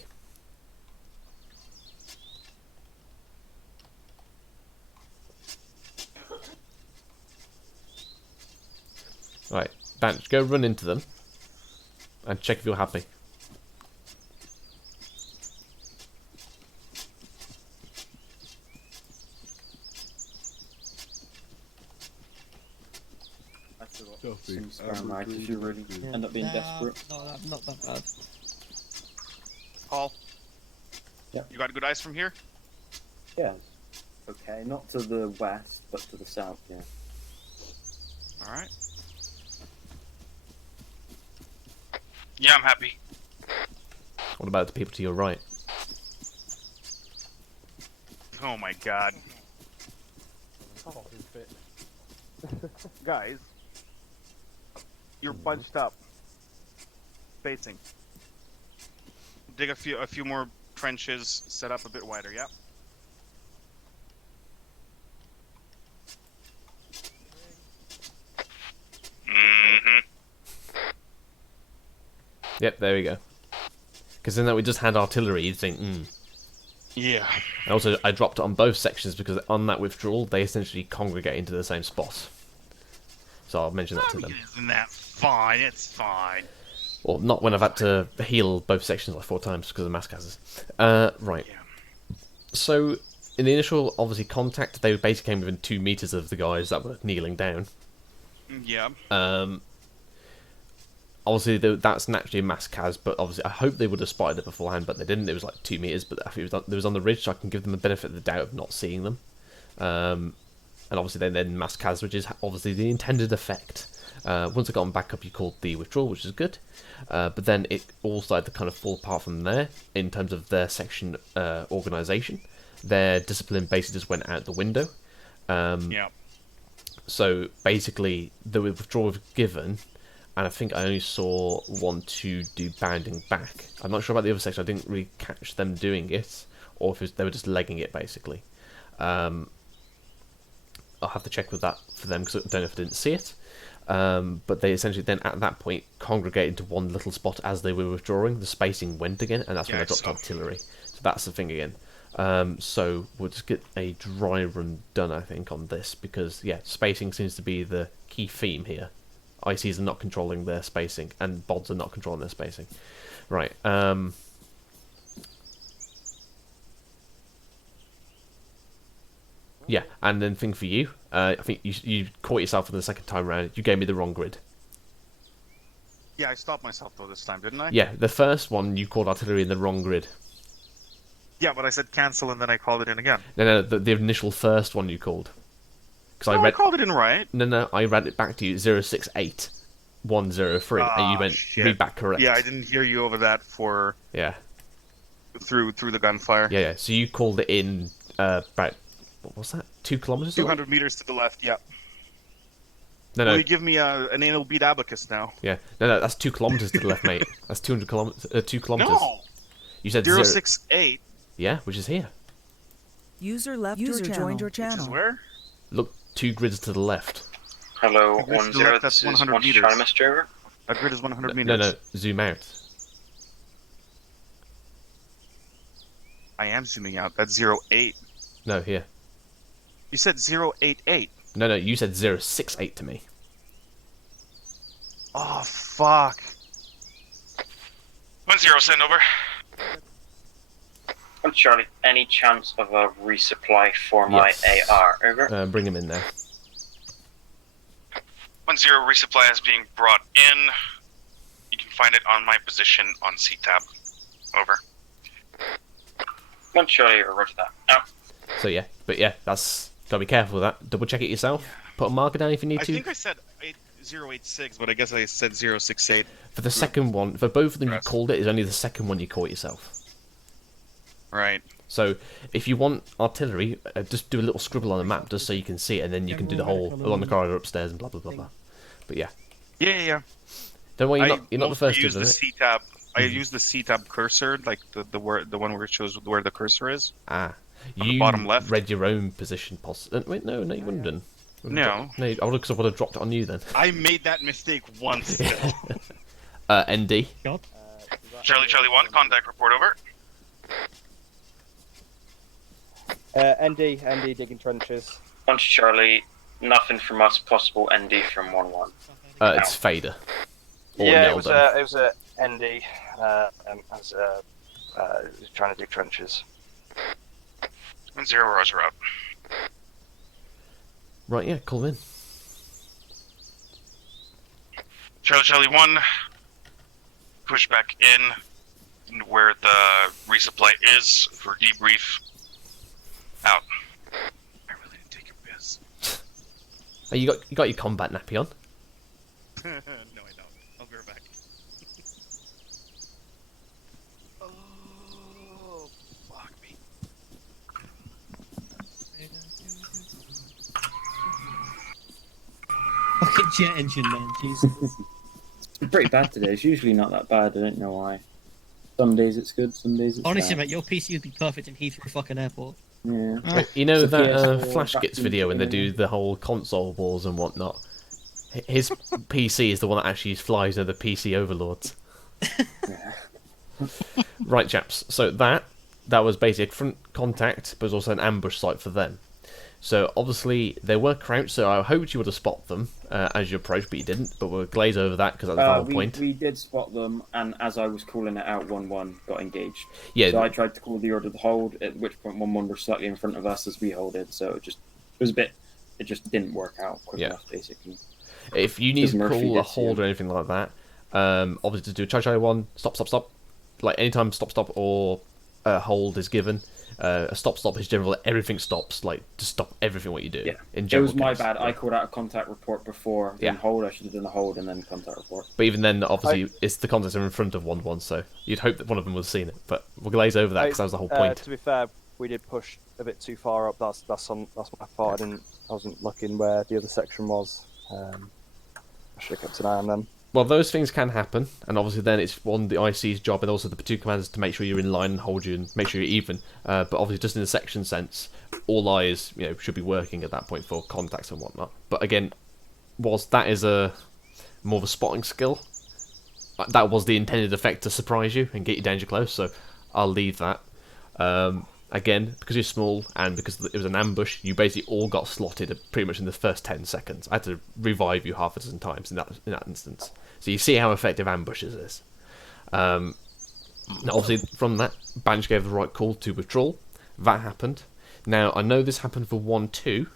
Right, Banch, go run into them and check if you're happy. I still got some spare mag if you really end up being desperate. Not that bad. Paul? Yep. You got good eyes from here? Yes. Okay, not to the west, but to the south, yeah. Alright. Yeah, I'm happy. What about the people to your right? Oh my god. Guys, you're bunched up. Spacing. Dig a few more trenches, set up a bit wider, yep. Yep, there we go. Because then that we just had artillery, you'd think, Yeah. And also, I dropped it on both sections because on that withdrawal, they essentially congregate into the same spot. So I'll mention that to them. Isn't that fine? It's fine. Well, not when I've had to heal both sections like 4 times because of mass gases. Right. So, in the initial, obviously, contact, they basically came within 2 meters of the guys that were kneeling down. Yeah. Obviously, that's naturally a mass cas, but obviously, I hope they would have spotted it beforehand, but they didn't. It was like 2 meters, but I think it was on the ridge, so I can give them the benefit of the doubt of not seeing them. And obviously, then mass cas, which is obviously the intended effect. Once I got them back up, you called the withdrawal, which is good. But then it all started to kind of fall apart from there in terms of their section organisation. Their discipline basically just went out the window. Yeah. So basically, the withdrawal was given, and I think I only saw 1, 2 do bounding back. I'm not sure about the other section. I didn't really catch them doing it, or if they were just legging it basically. I'll have to check with that for them because I don't know if I didn't see it. But they essentially then at that point congregated into one little spot as they were withdrawing. The spacing went again, and that's when I dropped artillery. So that's the thing again. So we'll just get a dry run done, I think, on this because yeah, spacing seems to be the key theme here. ICs are not controlling their spacing, and BODs are not controlling their spacing. Right. Yeah, and then thing for you, I think you caught yourself on the second time round. You gave me the wrong grid. Yeah, I stopped myself though this time, didn't I? Yeah, the first one you called artillery in the wrong grid. Yeah, but I said cancel and then I called it in again. No, the initial first one you called. Because I called it in right. No, I read it back to you 068103, and you went read back correct. Yeah, I didn't hear you over that for. Yeah. Through the gunfire. Yeah. So you called it in about what was that? 2 kilometers. 200 meters to the left. Yeah. No. Will you give me an anal beat abacus now? Yeah. No, that's 2 kilometers to the left, mate. That's 200 kilometers. 2 kilometers. No. You said 068. Yeah, which is here. User left User joined your channel. Which is where? Look, 2 grids to the left. Hello, 10. That's 100 meters. Charlie, Mr. Driver. That grid is 100 meters. No, zoom out. I am zooming out. That's 08. No, here. You said 088. No, you said 068 to me. Oh, fuck. 10, send over. Charlie, any chance of a resupply for my AR? Over. Bring him in there. 10, resupply is being brought in. You can find it on my position on C-Tab. Over. 1 Charlie, roger that. Out. So yeah, that's gotta be careful with that. Double check it yourself. Put a marker down if you need to. I think I said 086, but I guess I said 068. For the second one, for both of them you called it, it's only the second one you caught yourself. Right. So if you want artillery, just do a little scribble on the map just so you can see it, and then you can do the whole along the corridor upstairs and blah blah blah blah. But yeah. Yeah. Don't worry, you're not the first to use the C-Tab. I use the C-Tab cursor, like the one where it shows where the cursor is. Ah. On the bottom left. Read your own position, wait, no, you wouldn't have done. No. I would have dropped it on you then. I made that mistake once. ND. Charlie 1, contact report over. ND digging trenches. 1 Charlie, nothing from us. Possible ND from 1-1. It's Fader. Yeah, it was a ND. As trying to dig trenches. 10, roger out. Right, yeah, call in. Charlie 1, push back in where the resupply is for debrief. Out. I really didn't take a piss. Oh, you got your combat nappy on? No, I don't. I'll be right back. Oh, fuck me. Fucking jet engine, man. Jesus. It's pretty bad today. It's usually not that bad. I don't know why. Some days it's good, some days it's Honestly, bad. mate, your PC would be perfect in Heathrow fucking airport. Yeah. Wait, you know So that PS4 Flash Gets video when they do the whole console wars and whatnot? His PC is the one that actually flies over the PC overlords. Right, chaps. So that was basically a front contact, but it was also an ambush site for them. So obviously they were crouched, so I hoped you would have spotted them as you approached, but you didn't. But we'll glaze over that because that was the whole point. We did spot them, and as I was calling it out, 1-1 got engaged. Yeah. So I tried to call the order to hold, at which point 1-1 were slightly in front of us as we hold it. So it was a bit. It just didn't work out quick enough, basically. If you need to call a hold or anything like that, obviously to do Charlie 1, stop. Like anytime stop or hold is given, a stop is generally everything stops. Like to stop everything what you do. Yeah. In It was my case. bad. I called out a contact report before. Then hold. I should have done a hold and then contact report. But even then, obviously, it's the contacts are in front of 1-1, so you'd hope that one of them would have seen it. But we'll glaze over that because that was the whole point. To be fair, we did push a bit too far up. That's my fault. I wasn't looking where the other section was. I should have kept an eye on them. Well, those things can happen, and obviously then it's the IC's job and also the platoon commanders to make sure you're in line and hold you and make sure you're even. But obviously, just in the section sense, all eyes should be working at that point for contacts and whatnot. But again, whilst that is more of a spotting skill, that was the intended effect to surprise you and get you danger close. So I'll leave that. Again, because you're small and because it was an ambush, you basically all got slotted pretty much in the first 10 seconds. I had to revive you half a dozen times in that instance. So you see how effective ambushes is. Now obviously, from that, Banch gave the right call to withdrawal. That happened. Now, I know this happened for 1-2,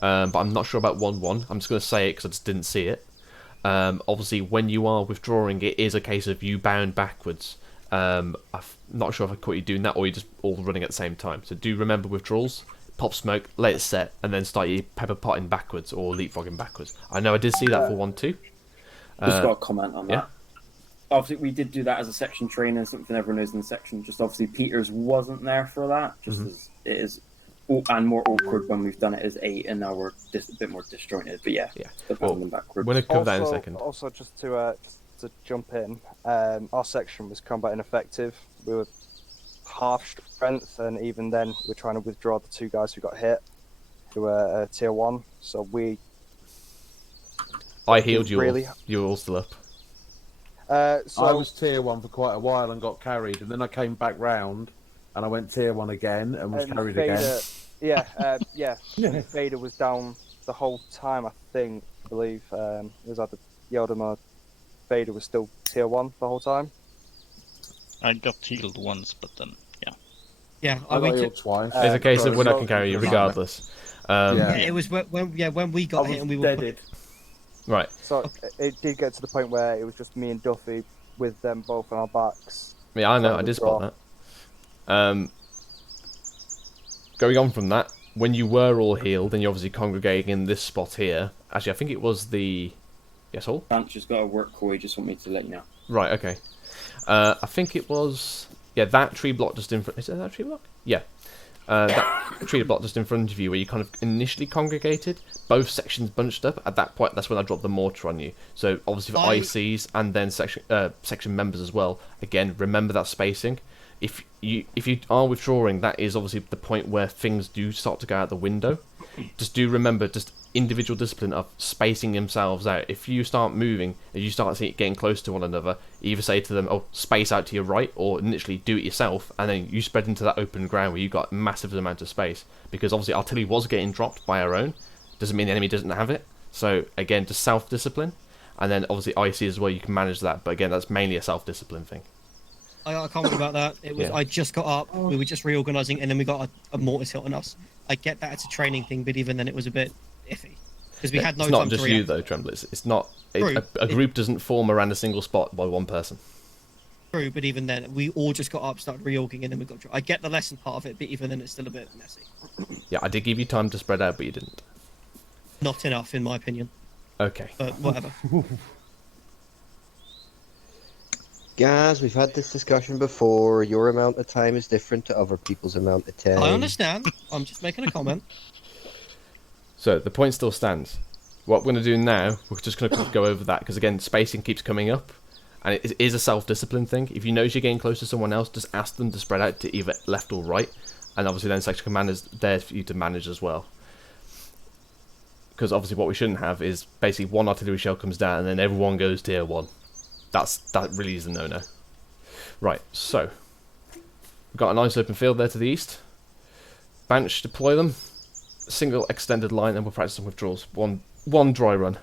but I'm not sure about 1-1. I'm just going to say it because I just didn't see it. Obviously, when you are withdrawing, it is a case of you bound backwards. I'm not sure if I caught you doing that or you're just all running at the same time. So do remember withdrawals, pop smoke, let it set, and then start your pepper potting backwards or leapfrogging backwards. I know I did see that for 1-2. Just got a comment on that. Obviously, we did do that as a section training, something everyone knows in the section. Just obviously, Peters wasn't there for that. Just as it is, and more awkward when we've done it as 8, and now we're a bit more disjointed. But yeah. Well, backwards. we're going to cover that in a second. Also, just to jump in, our section was combat ineffective. We were half strength, and even then, we're trying to withdraw the 2 guys who got hit, who were tier 1. So I healed you all. You were all still up. So I was tier 1 for quite a while and got carried, and then I came back round and I went tier 1 again and was carried again. Vader was down the whole time, I believe. It was either Yoda or Vader was still tier 1 the whole time. I got healed once, but then, Yeah, I got healed twice. It's a case of when I can carry you regardless. It was when we got hit and we were deaded. Right. So it did get to the point where it was just me and Duffy with them both on our backs. Yeah, I know. I did spot that. Going on from that, when you were all healed and you're obviously congregating in this spot here. Actually, I think it was the... Yes, all? Vance just got a work call. He just want me to let you know. Right, okay. I think it was... Yeah, that tree block just in front... Is it that tree block? Yeah. That tree block just in front of you where you kind of initially congregated, both sections bunched up. At that point, that's when I dropped the mortar on you. So obviously for ICs and then section members as well. Again, remember that spacing. If you are withdrawing, that is obviously the point where things do start to go out the window. Just do remember, just individual discipline of spacing themselves out. If you start moving and you start getting close to one another, either say to them, "Oh, space out to your right," or literally do it yourself, and then you spread into that open ground where you got a massive amount of space. Because obviously artillery was getting dropped by our own. Doesn't mean the enemy doesn't have it. So again, just self-discipline, and then obviously IC as well. You can manage that, but again, that's mainly a self-discipline thing. I got a comment about that. It was I just got up, we were just reorganising, and then we got a mortis hit on us. I get that it's a training thing, but even then it was a bit iffy. Because we had no time to react. It's not just you though, Tremble. It's not... A group doesn't form around a single spot by one person. True, but even then, we all just got up, started reorging, and then we got... I get the lesson part of it, but even then it's still a bit messy. Yeah, I did give you time to spread out, but you didn't. Not enough, in my opinion. Okay. But whatever. Guys, we've had this discussion before. Your amount of time is different to other people's amount of time. I understand. I'm just making a comment. So, the point still stands. What we're going to do now, we're just going to go over that, because again, spacing keeps coming up, and it is a self-discipline thing. If you notice you're getting close to someone else, just ask them to spread out to either left or right, and obviously then section commander's there for you to manage as well. Because obviously what we shouldn't have is basically one artillery shell comes down and then everyone goes tier 1. that really is a no-no. Right, so we've got a nice open field there to the east. Banch, deploy them. Single extended line, and we'll practice some withdrawals. One dry run.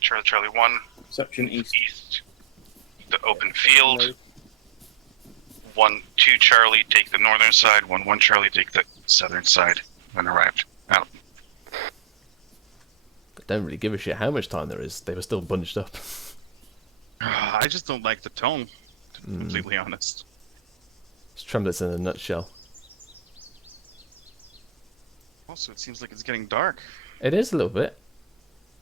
Charlie 1. Section East. The open field. 1-2 Charlie, take the northern side. 1-1 Charlie, take the southern side. When arrived. Out. I don't really give a shit how much time there is. They were still bunched up. I just don't like the tone, to be completely honest. It's Tremblets in a nutshell. Also, it seems like it's getting dark. It is a little bit.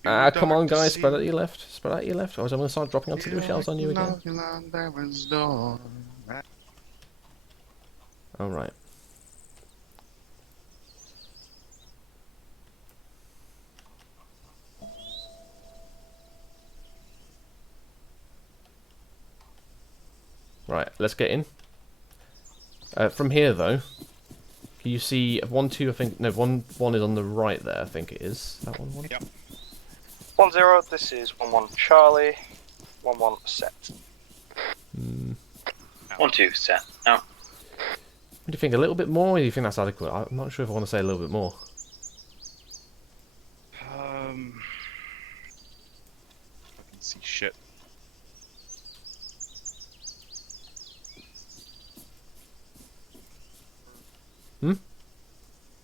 Come on, guys, spread out to your left. Spread out to your left. Or I'm going to start dropping artillery shells on you again. Alright. Right, let's get in. From here, though, you see 1-2, I think. No, 1-1 is on the right there, I think it is. That 1-1? Yep. 1-0, this is 1-1 Charlie. 1-1 set. 1-2 set. Out. What do you think? A little bit more? Or do you think that's adequate? I'm not sure if I want to say a little bit more. I can see shit. Hmm? I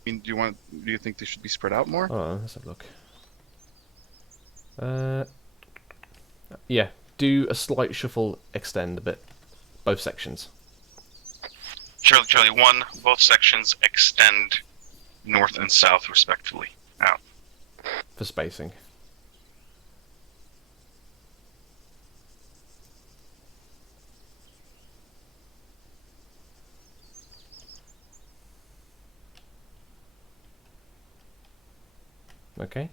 mean, do you think they should be spread out more? Oh, let's have a look. Yeah, do a slight shuffle, extend a bit. Both sections. Charlie 1, both sections extend north and south respectively. Out. For spacing. Okay.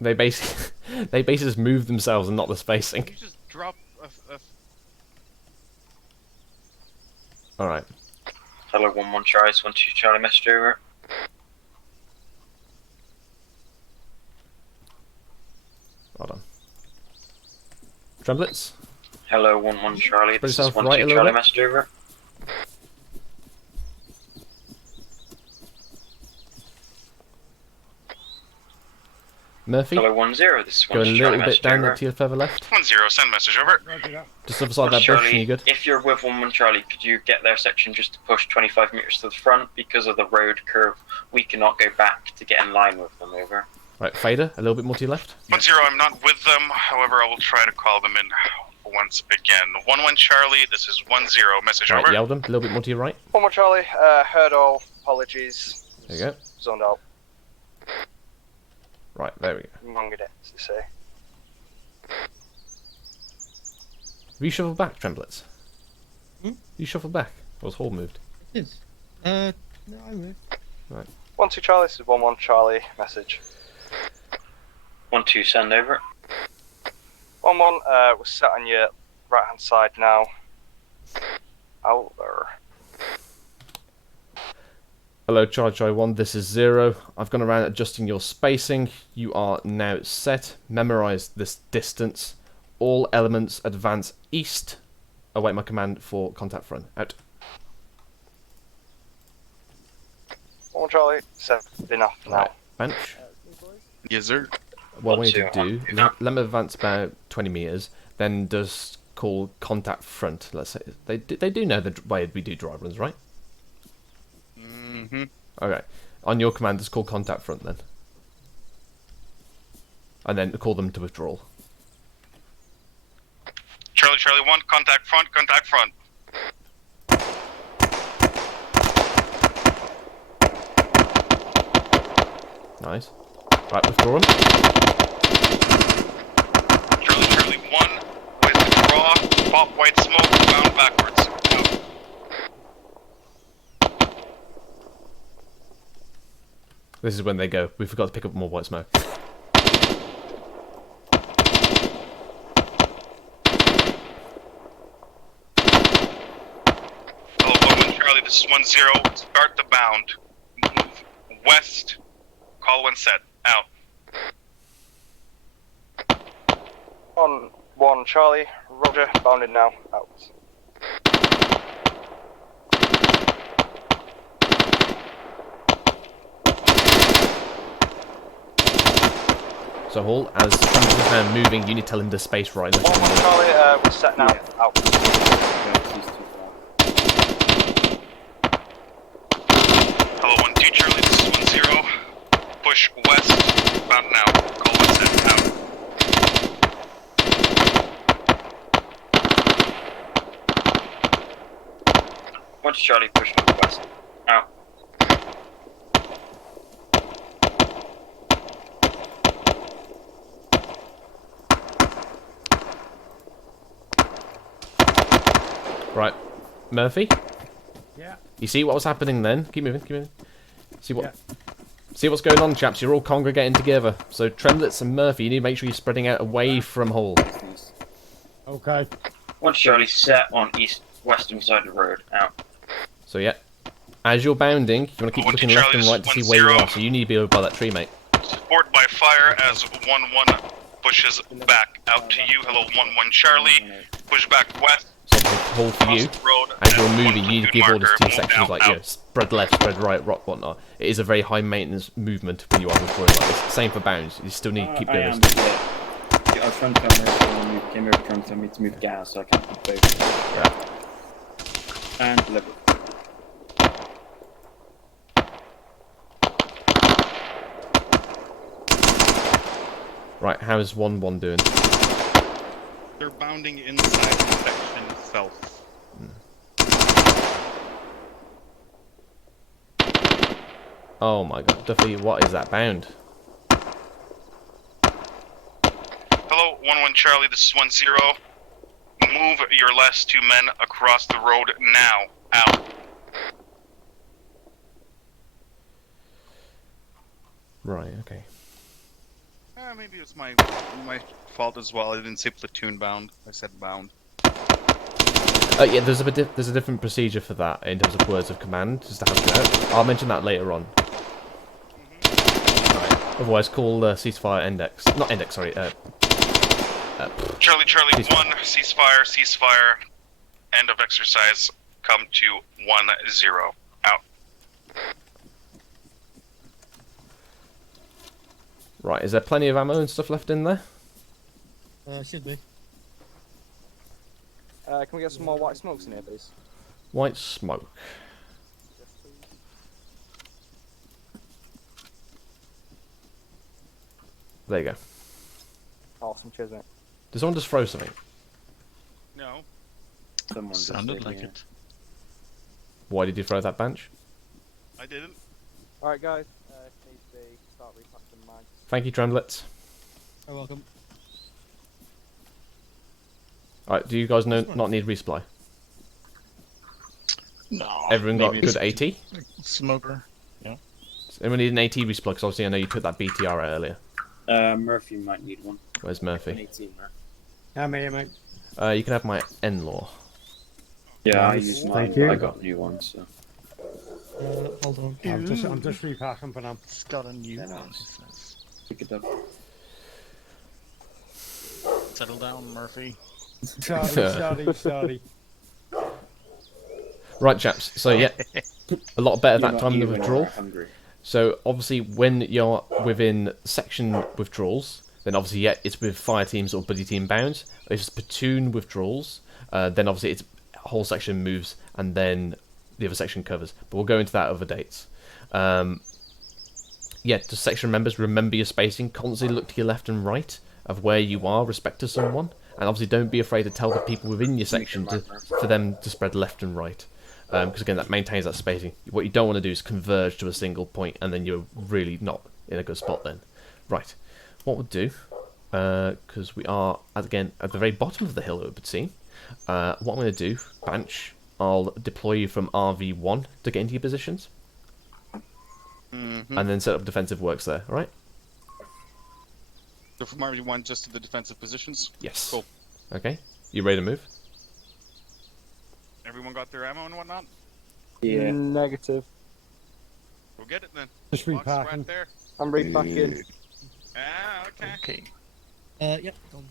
They basically just move themselves and not the spacing. You just drop a Alright. Hello, 1-1 Charlie, 1-2 Charlie, message over. Hold on. Tremblets? Hello, 1-1 Charlie, this is yourself 1-2 right a little Charlie, bit. message over. Murphy? Hello, 1-0, this is 1-2 Go a little Charlie, bit message down over. to your further left. 1-0, send message over. Just other side of that bush, Charlie, and you're good. if you're with 1-1 Charlie, could you get their section just to push 25 meters to the front? Because of the road curve, we cannot go back to get in line with them, over. Right, Fader, a little bit more to your left. 1-0, I'm not with them. However, I will try to call them in once again. 1-1 Charlie, this is 1-0, message Right, over. yell them, a little bit more to your right. 1-1 Charlie, heard all, apologies. There you go. Zoned out. Right, there we go. Monged it, as they say. Reshuffle back, Tremblets. Hmm? You shuffle back. Or was Hall moved? It is. No, I moved. Right. 1-2 Charlie, this is 1-1 Charlie, message. 1-2, send over. 1-1, we're set on your right hand side now. Over. Hello, Charlie 1, this is 0. I've gone around adjusting your spacing. You are now set. Memorize this distance. All elements advance east. Await my command for contact front. Out. 1-1 Charlie, set enough now. Right. Bench. Yes, sir. What I want you to do, let them advance about 20 meters, then just call contact front. Let's say they do know the way we do dry runs, right? Mm-hmm. Okay. On your command, just call contact front then, and then call them to withdrawal. Charlie 1, contact front, contact front. Nice. Right, withdraw them. Charlie 1, withdraw, pop white smoke, bound backwards. Out. This is when they go. We forgot to pick up more white smoke. Hello, 1-1 Charlie, this is 1-0. Start the bound. Move west. Call when set. Out. On 1 Charlie, Roger, bounded now, out. So Hall, as Trumbull's now moving, you need to tell him the space right. 1 Charlie, we're set now, out. Hello, 1-2 Charlie, this is 1-0. Push west, bound now. Call west end, out. Once Charlie, push west, out. Right, Murphy. Yeah. You see what was happening then? Keep moving, keep moving. See what's going on, chaps. You're all congregating together. So Tremblitz and Murphy, you need to make sure you're spreading out away from Hall. Okay. Once Charlie, set on east-western side of the road, out. So yeah, as you're bounding, you want to keep looking left and right to see where you are. So you need to be over by that tree, mate. Support by fire as 1-1 pushes back out to you. Hello, 1-1 Charlie. Push back west. So Hall for you. As you're moving, you need to give orders to your sections like, spread left, spread right, whatnot. It is a very high maintenance movement when you are withdrawing like this. Same for bounds. You still need to keep doing this. I was trying to tell Murphy when you came over trying to tell me to move gas, so I can't move both. Yeah. And deliver. Right, how is 1-1 doing? They're bounding inside the section itself. Oh my god, Duffy, what is that bound? Hello, 1-1 Charlie, this is 1-0. Move your last 2 men across the road now. Out. Right, okay. Maybe it's my fault as well. I didn't say platoon bound. I said bound. Yeah, there's a different procedure for that in terms of words of command, just to help you out. I'll mention that later on. Right. Otherwise, call ceasefire index. Not index, sorry. Charlie, ceasefire. 1, ceasefire. End of exercise. Come to 1-0. Out. Right, is there plenty of ammo and stuff left in there? Should be. Can we get some more white smokes in here, please? White smoke. There you go. Awesome, cheers, mate. Did someone just throw something? No. Someone sounded like it. Why did you throw that bench? I didn't. Alright, guys. Need to start repacking mags. Thank you, Tremblitz. You're welcome. Alright, do you guys not need resupply? No. Everyone got good AT? Smoker. Yeah. Everyone need an AT resupply, because obviously I know you took that BTR out earlier. Murphy might need one. Where's Murphy? 18, man. How many, mate? You can have my N-Law. Yeah, I Nice, used thank mine. you. I got new ones, so. Hold on. I'm just repacking for now. It's got a new one. Nice. Pick it up. Settle down, Murphy. Sorry. Right, chaps. So yeah, a lot better that time than even withdrawal. hungry. So obviously, when you're within section withdrawals, then obviously yeah, it's with fire teams or buddy team bounds. If it's platoon withdrawals, then obviously it's whole section moves and then the other section covers. But we'll go into that other dates. Yeah, just section members, remember your spacing. Constantly look to your left and right of where you are, respect to someone, and obviously don't be afraid to tell the people within your section for them to spread left and right. Because again, that maintains that spacing. What you don't want to do is converge to a single point, and then you're really not in a good spot then. Right, what we'll do, because we are, again, at the very bottom of the hill, it would seem, what I'm going to do, Banch, I'll deploy you from RV1 to get into your positions, and then set up defensive works there, alright? So from RV1 just to the defensive positions? Yes. Cool. Okay, you ready to move? Everyone got their ammo and whatnot? Yeah. Negative. We'll get it then. Just Box repacking. right there. I'm repacking. Ah, okay. Okay. Yep. Go on,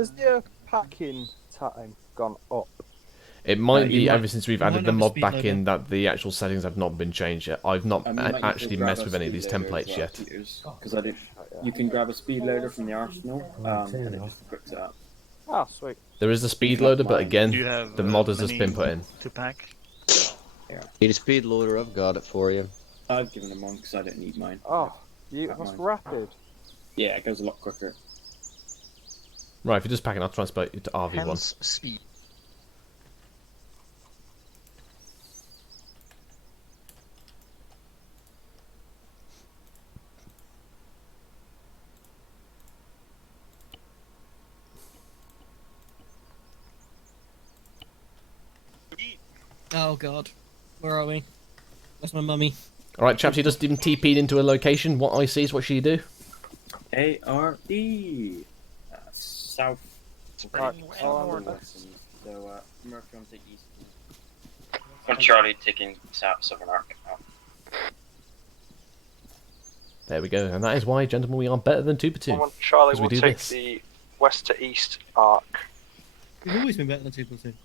Has the packing time gone up? It might be might- ever since we've you added might the have a mod speed back loader. in that the actual settings have not been changed yet. I've not You might need to actually grab messed a with any of speed these loader as templates well, yet. Peters, because I didn't. You can grab a speed loader from the arsenal, and it just equips it up. Ah, sweet. There is a speed You've got loader, but mine. again, Do you have, the mod has just many been put in. to pack? Need a speed loader? I've got it for you. I've given them one because I didn't need mine. Oh, Got that's mine. rapid. Yeah, it goes a lot quicker. Right, if you're just packing, I'll transport you to RV1. Hence speed. Oh god. Where are we? Where's my mummy? Alright, chaps, you just even TP'd into a location. What I see is what should you do? A-R-E. South. Right, So, Murphy on the east. One Charlie taking southern arc out. There we go, and that is why, gentlemen, we are better than 2 platoon. One Charlie 'cause we will do take this. the west to east arc. We've always been better than 2 platoon.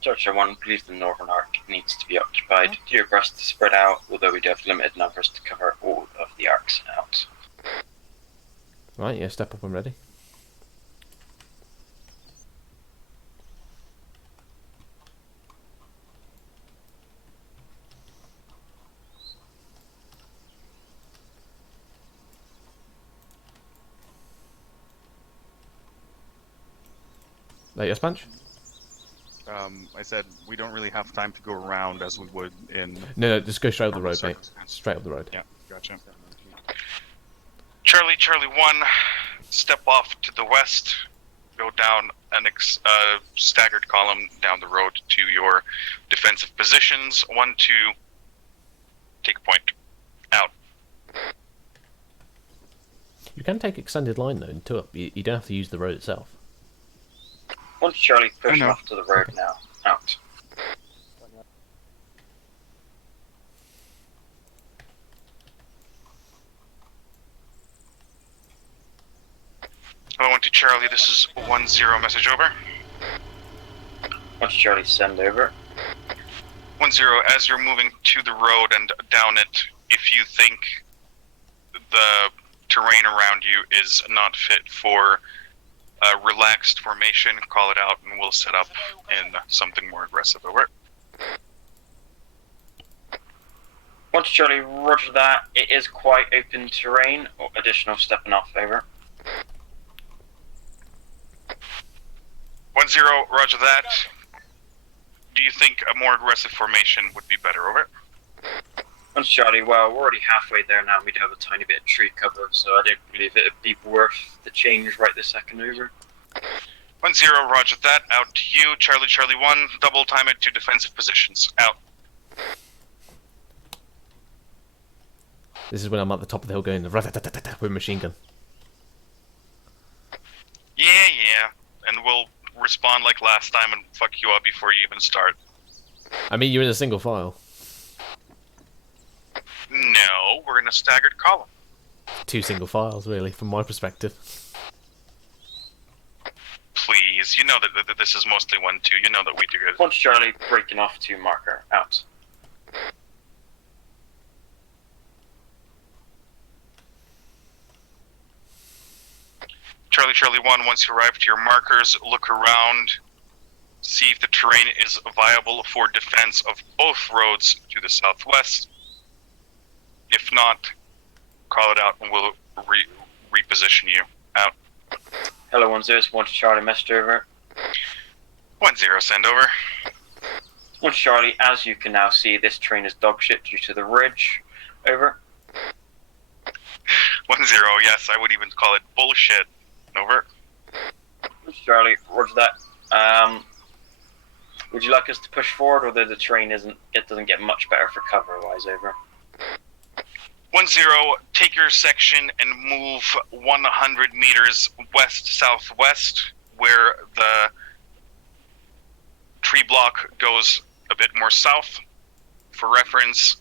Georgia 1 believes the northern arc needs to be occupied. Do your best to spread out, although we do have limited numbers to cover all of the arcs out. Right, yeah, step up when ready. Yes, Punch? I said we don't really have time to go around as we would in... No, just go straight up the road, mate. Straight up the road. Yeah, gotcha. Charlie 1, step off to the west, go down an staggered column down the road to your defensive positions. 1, 2, take a point. Out. You can take extended line, though, and 2 up. You don't have to use the road itself. One Charlie pushing off to the road now. Out. Hello, 1 to Charlie, this is 1-0, message over. 1 Charlie, send over. 1-0, as you're moving to the road and down it, if you think the terrain around you is not fit for a relaxed formation, call it out and we'll set up in something more aggressive. Over. 1 Charlie, roger that. It is quite open terrain. Or additional stepping off, over. 1-0, roger that. Do you think a more aggressive formation would be better? Over. 1 Charlie, well, we're already halfway there now. We do have a tiny bit of tree cover, so I don't believe it would be worth the change right this second, over. 1-0, roger that. Out to you. Charlie 1, double time it to defensive positions. Out. This is when I'm at the top of the hill going with a machine gun. Yeah, and we'll respond like last time and fuck you up before you even start. I mean, you're in a single file. No, we're in a staggered column. 2 single files, really, from my perspective. Please, you know that this is mostly 1-2. You know that we do it. 1 Charlie, breaking off to marker. Out. Charlie 1, once you arrive to your markers, look around, see if the terrain is viable for defense of both roads to the southwest. If not, call it out and we'll reposition you. Out. Hello, 1-0, 1 Charlie, message over. 1-0, send over. 1 Charlie, as you can now see, this train is dogshit due to the ridge. Over. 1-0, yes, I would even call it bullshit. Over. 1 Charlie, roger that. Would you like us to push forward, although the train doesn't get much better for cover-wise, over? 1-0, take your section and move 100 meters west-southwest, where the tree block goes a bit more south. For reference,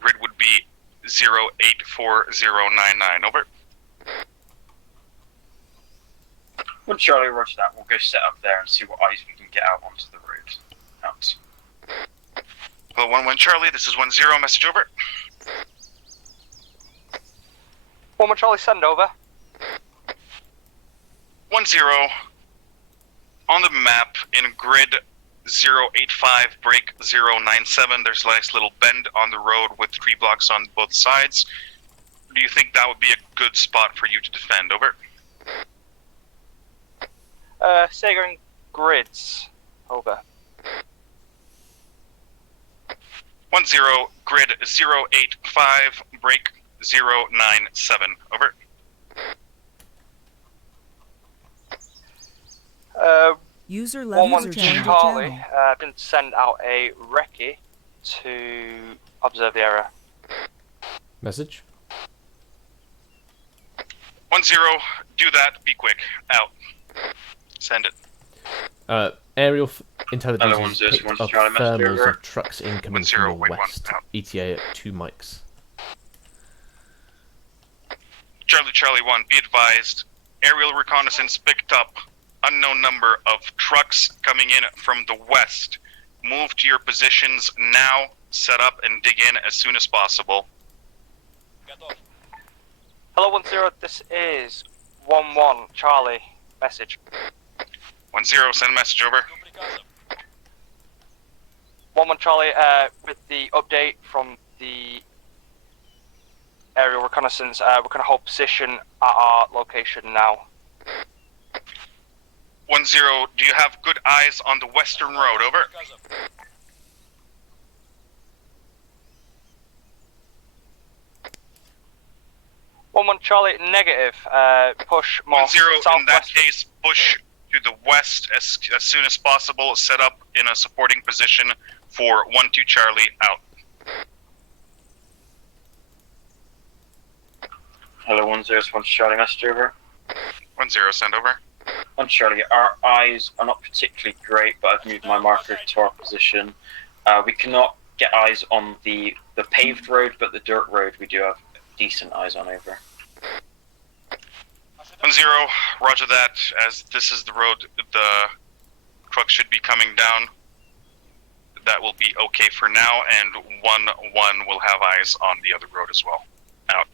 grid would be 084099. Over. One Charlie, roger that. We'll go set up there and see what eyes we can get out onto the road. Out. Well, 1-1 Charlie, this is 1-0, message over. 1-1 Charlie, send over. 1-0. On the map, in grid 085, break 097, there's a nice little bend on the road with tree blocks on both sides. Do you think that would be a good spot for you to defend? Over. Sega and grids. Over. 1-0, grid 085, break 097. Over. User left 1-1 user joined your Charlie. channel. Didn't send out a recce to observe the area. Message. 1-0, do that, be quick. Out. Send it. Aerial intelligence Hello, has 1-0, picked 1 up Charlie, message thermals over. of trucks incoming 1-0, from the wait, 1, west. out. ETA at 2 mics. Charlie 1, be advised. Aerial reconnaissance picked up unknown number of trucks coming in from the west. Move to your positions now, set up and dig in as soon as possible. Hello, 1-0. This is 1-1 Charlie. Message. 1-0, send message over. 1-1 Charlie. With the update from the aerial reconnaissance, we're going to hold position at our location now. 1-0, do you have good eyes on the western road? Over. One Charlie, negative. Push more 1-0, in southwest. that case, push to the west as soon as possible. Set up in a supporting position for 1-2 Charlie. Out. Hello, 1-0, 1 Charlie, message over. 1-0, send over. 1 Charlie, our eyes are not particularly great, but I've moved my marker to our position. We cannot get eyes on the paved road, but the dirt road we do have decent eyes on. Over. 1-0, roger that. As this is the road the truck should be coming down, that will be okay for now, and 1-1 will have eyes on the other road as well. Out.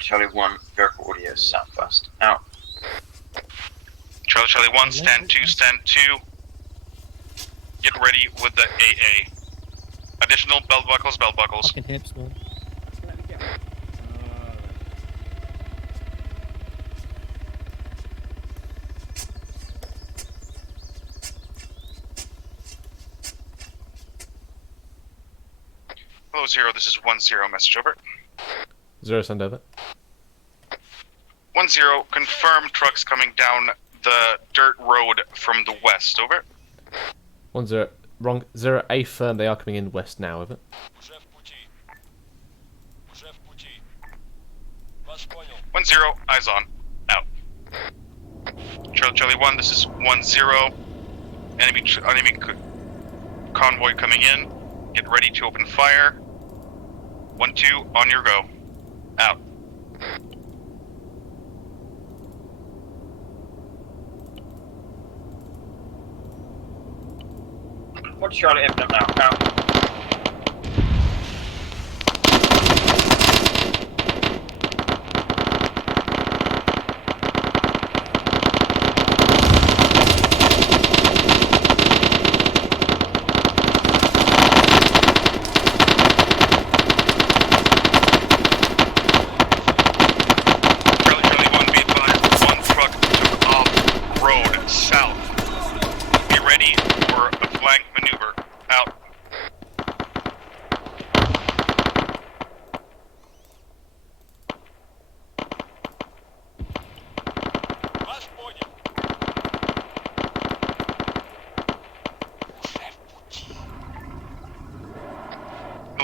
Charlie 1, vehicle audio southwest. Out. Charlie 1, stand 2, stand 2. Get ready with the AA. Additional belt buckles, belt buckles. Fucking hips, man. Hello, 0, this is 1-0, message over. 0, send over. 1-0, confirm trucks coming down the dirt road from the west, over. 1-0, wrong. 0, A firm, they are coming in west now, over. 1-0, eyes on. Out. Charlie 1, this is 1-0. Enemy convoy coming in. Get ready to open fire. 1-2, on your go. Out. What's Charlie open up now? Out.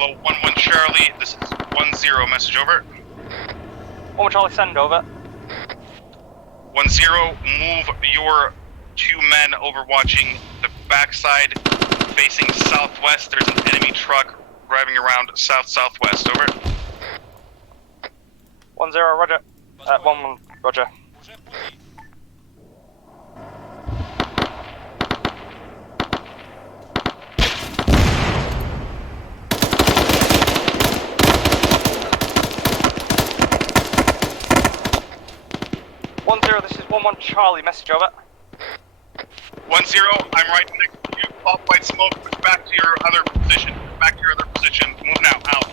Hello, 1-1 Charlie, this is 1-0, message over. 1 Charlie, send over. 1-0, move your 2 men overwatching the backside facing southwest. There's an enemy truck driving around south-southwest, over. 1-0, roger. 1-1, roger. This is 1-1 Charlie, message over. 1-0, I'm right next to you. Off white smoke, back to your other position. Back to your other position. Move now, out.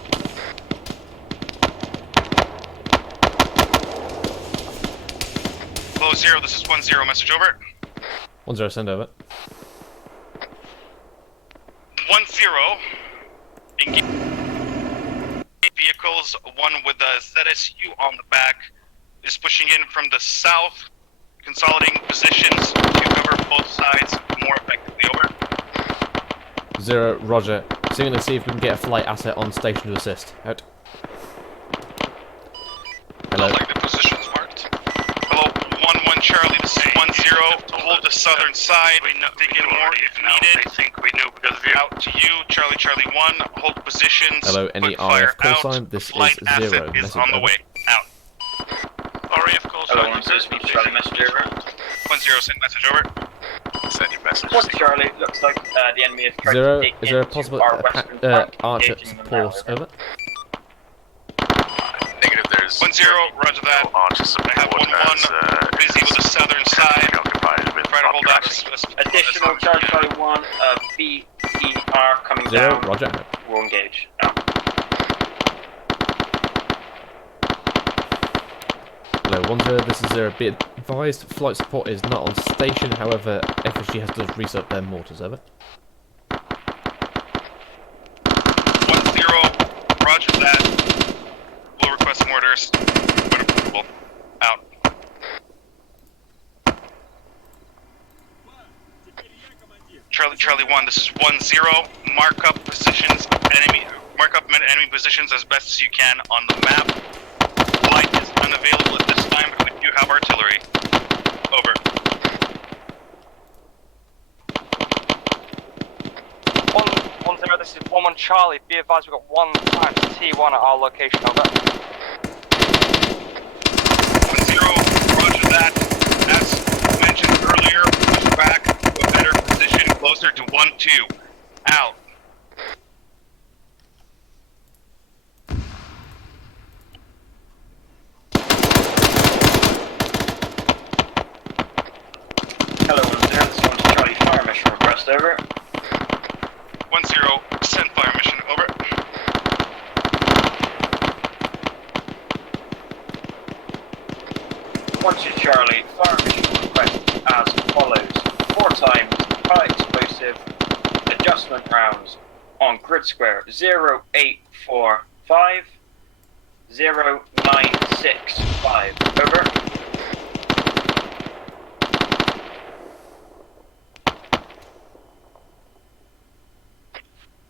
Hello, 0, this is 1-0, message over. 1-0, send over. 1-0, engage vehicles, one with a ZSU on the back, is pushing in from the south, consolidating positions to cover both sides more effectively, over. 0, roger. So you're going to see if we can get a flight asset on station to assist. Out. Hello. Like the positions marked. Hello, 1-1 Charlie, this is 1-0. Hold the southern side. Dig in more if needed. I think we knew because of you. Out to you, Charlie, Charlie 1. Hold positions. Hello, any Put fire RF call out. sign? This Flight is asset 0. is Message on the over. way. Out. RAF call sign. Hello, 1-0, Charlie, message over. 1-0, send message over. Send your message. 1 Charlie, looks like the enemy has tried 0, to dig is there a into possible our western flank, Archer engaging them now, support? Over. Negative, there's 1-0, roger that. I have 1-1, busy with the southern side. Try to hold out Additional Charlie 1, BER coming 0, down. roger. We'll engage. Out. Hello, 1-0, this is 0. Be advised, flight support is not on station, however, FSG has to reset their mortars, over. 1-0, roger that. We'll request mortars. When applicable. Out. Charlie 1, this is 1-0. Mark up positions, mark up enemy positions as best as you can on the map. Light is unavailable at this time, but we do have artillery. Over. 1-0, this is 1-1 Charlie. Be advised, we've got 1 times T1 at our location, over. 1-0, roger that. As mentioned earlier, push back to a better position, closer to 1-2. Out. Hello, 1-0, this is 1 Charlie, fire mission request, over. 1-0, send fire mission, over. Charlie, fire mission request as follows. 4 times high explosive adjustment rounds on grid square 0845 0965. Over.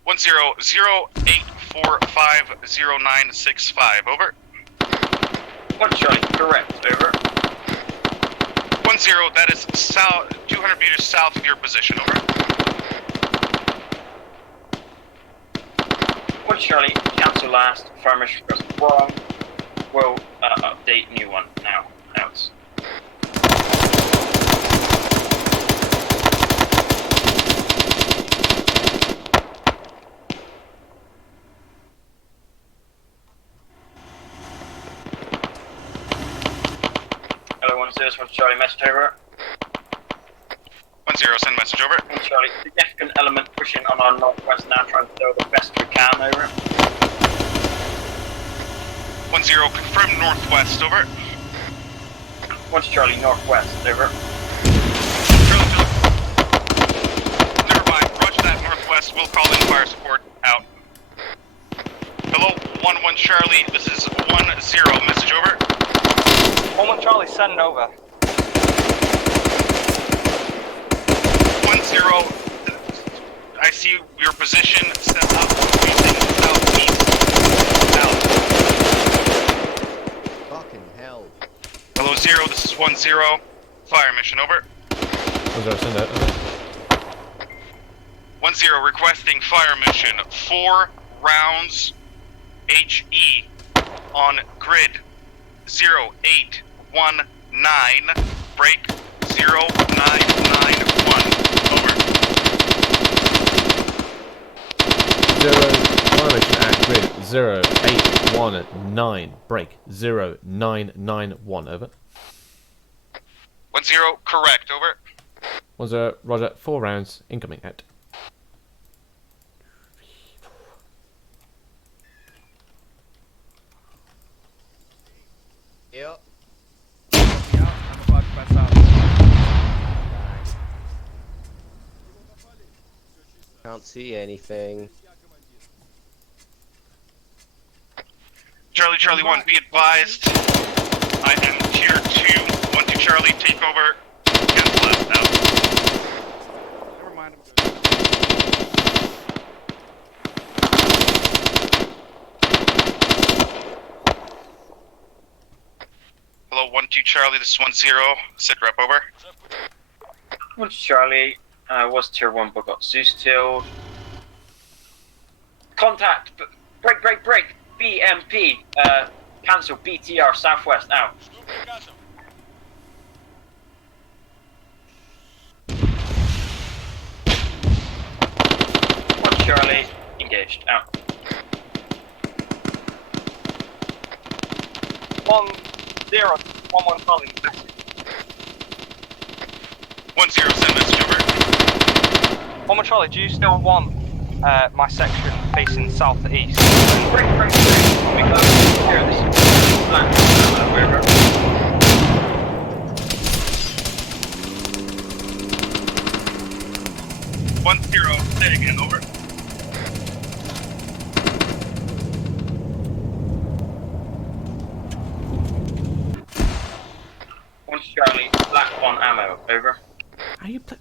One 08450965. Over. 1 Charlie, correct. Over. 1-0, that is south, 200 meters south of your position. Over. 1 Charlie, cancel last. Fire mission request wrong. We'll update new one now. Out. Hello, 1-0, 1 Charlie, message over. 1-0, send message over. 1 Charlie, significant element pushing on our northwest now, trying to do the best we can, over. 1-0, confirm northwest, over. 1 Charlie, northwest, over. Never mind, roger that, northwest, we'll call in fire support, out. Hello, 1-1 Charlie, this is 1-0, message over. 1-1 Charlie, send over. 1-0, I see your position set up facing south. 1-0. Fire mission, over. 1-0, send out. Over. 1-0, requesting fire mission. 4 rounds HE on grid 0819. Break 0991. Over. 0 fire mission at grid 0819. Break 0991. Over. 1-0, correct, over. 1-0, roger. 4 rounds incoming out. Yep. Can't see anything. Charlie 1, be advised. I am tier 2. 1-2 Charlie, take over. Cancel left, out. Never mind. Hello, 1-2 Charlie, this is 1-0. Sit rep, over. 1-2 Charlie, was tier 1 but got Zeus tilled. Contact! Break! BMP! Cancel, BTR, southwest, out. Charlie, engaged, out. 1-0, 1-1 Charlie. 1-0, send message, over. 1-1 Charlie, do you still want my section facing south to east? Break. Here, this is black. Wherever. 1-0, say again, over. Charlie, black on ammo, over. Are you play?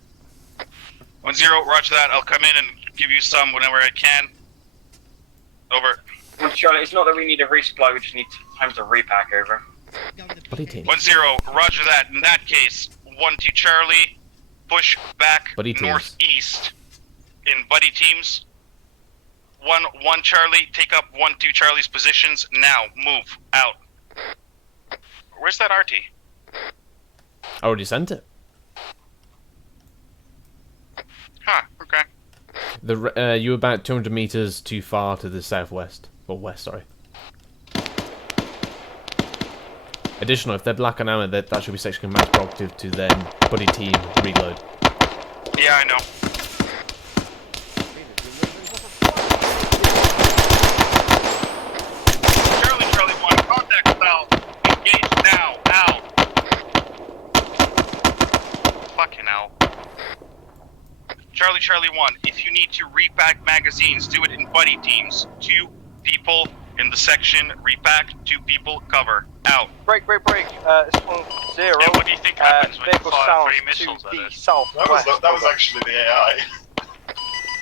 1-0, roger that. I'll come in and give you some whenever I can. Over. 1 Charlie, it's not that we need a resupply, we just need time to repack, over. 1-0, roger that. In that case, 1-2 Charlie, push back buddy teams. northeast in buddy teams. 1-1 Charlie, take up 1-2 Charlie's positions. Now, move out. Where's that RT? I already sent it. Huh, okay. You were about 200 meters too far to the southwest. Or west, sorry. Additional, if they're black on ammo, that should be section command prerogative to then buddy team reload. Yeah, I know. Charlie 1, contact south. Engage now, out. Fucking hell. Charlie 1, if you need to repack magazines, do it in buddy teams. 2 people in the section, repack, 2 people, cover. Out. Break. It's 1-0. And what do you think happens when you vehicle fire sound 3 missiles to at the it? southwest. That was actually the AI.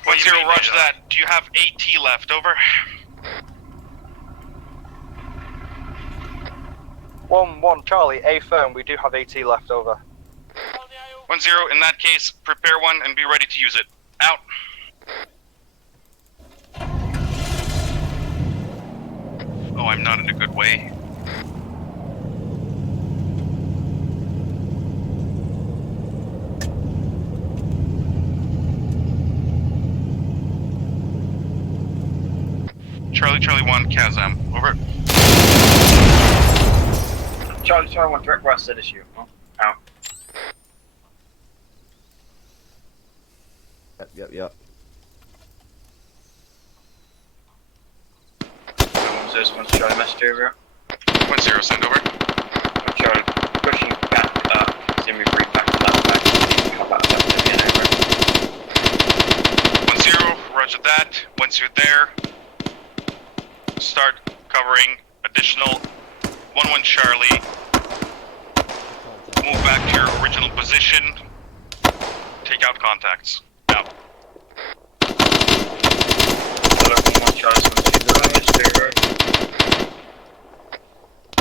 1-0, roger that. Do you have AT left? Over. 1-1 Charlie, A firm, we do have AT left, over. 1-0, in that case, prepare one and be ready to use it. Out. Oh, I'm not in a good way. Charlie 1, Kazam. Over. Charlie 1, direct west at issue. Oh, out. Yep. 1-0, Charlie, message over. 1-0, send over. 1 Charlie, pushing back up. Send me free back to that back. Come back up again, over. 1-0, roger that. Once you're there, start covering additional 1-1 Charlie. Move back to your original position. Take out contacts. Out. Hello, 1-1 Charlie, so let's do the message over.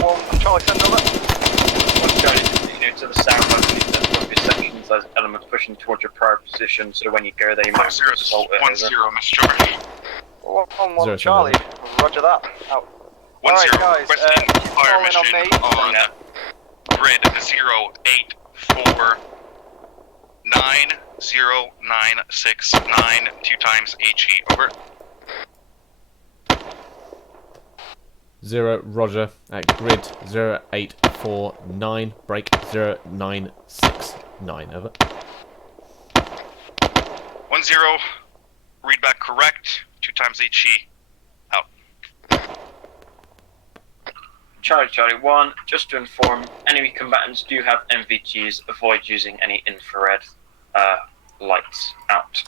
1 Charlie, send over. 1 Charlie, continue pushing towards your prior position, so when you go there, you might Zero, this is assault it. 1-0, Mr. George. 1-1 Charlie. Roger that. Out. 1-0, Alright, guys, requesting fire calling on mission me. on grid 084 90969 2 times HE. Over. 0, Roger, at grid 0849, break 0969, over. 1-0, read back correct, 2 times HE. Out. Charlie 1, just to inform, enemy combatants do have NVGs, avoid using any infrared lights. Out.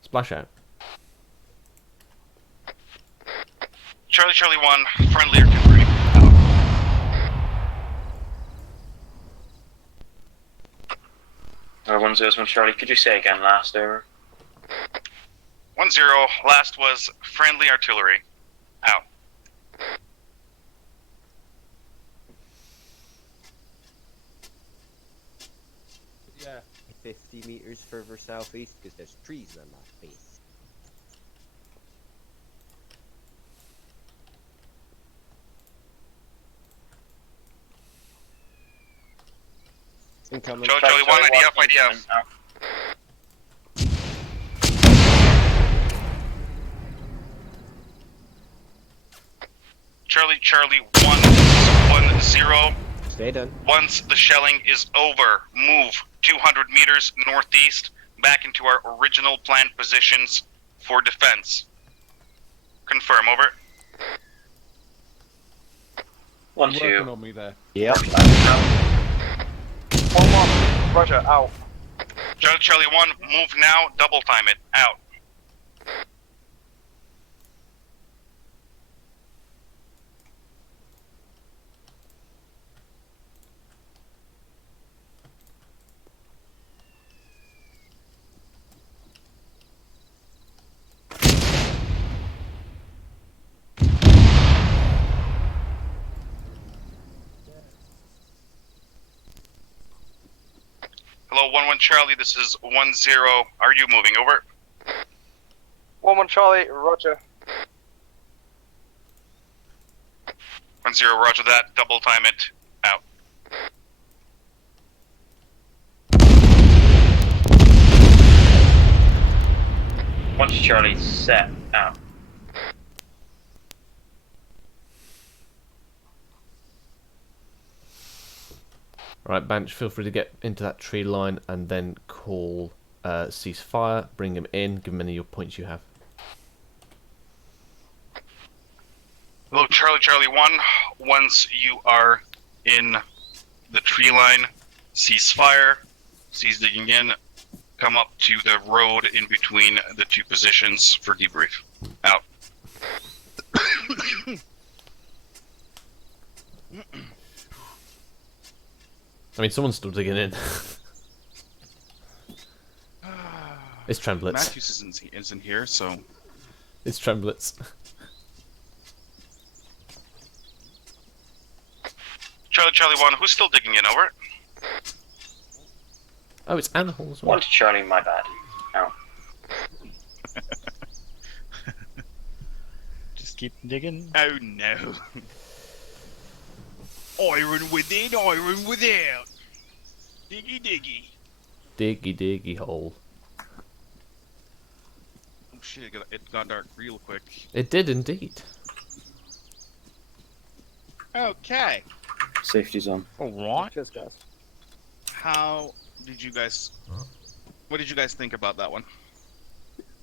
Splash out. Charlie 1, friendly artillery. Out. 1-0, Charlie, could you say again last, over? 1-0, last was friendly artillery. Out. Yeah. 50 meters further southeast, because there's trees on that base. Incoming. Charlie 1, IDF. Charlie 1-0. Stay done. Once the shelling is over, move 200 meters northeast back into our original planned positions for defense. Confirm, over. 1-2. Working on me there. Yep. 1-1. Roger, out. Charlie 1, move now, double time it. Out. Hello, 1-1 Charlie, this is 1-0. Are you moving? Over. 1-1 Charlie, roger. 1-0, roger that. Double time it. Out. Once Charlie set. Out. Right, Banch, feel free to get into that tree line and then call ceasefire, bring him in, give him any of your points you have. Hello, Charlie 1. Once you are in the tree line, cease fire, cease digging in, come up to the road in between the two positions for debrief. Out. I mean, someone's still digging in. It's Tremblets. Matthews isn't here, so... It's Tremblets. Charlie 1, who's still digging in? Over. Oh, it's Anhole as well. Once Charlie, my bad. Out. Just keep digging. Oh no. Iron within, iron without. Diggy diggy. Diggy diggy hole. Oh shit, it got dark real quick. It did indeed. Okay. Safety's on. Alright. Cheers, guys. How did you guys... What did you guys think about that one?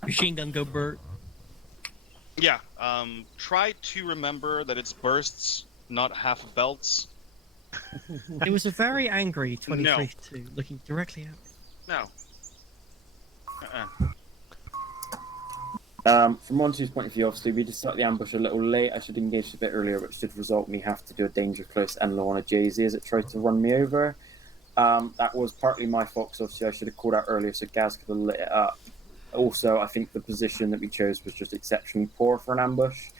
Machine gun go Bert. Yeah, try to remember that it's bursts, not half belts. It was a very angry 23-2, No. looking directly at me. No. From Monty's point of view, obviously, we just started the ambush a little late. I should have engaged a bit earlier, which did result in me have to do a danger close and low on a Jay-Z as it tried to run me over. That was partly my fault, because obviously I should have called out earlier so Gaz could have lit it up. Also, I think the position that we chose was just exceptionally poor for an ambush.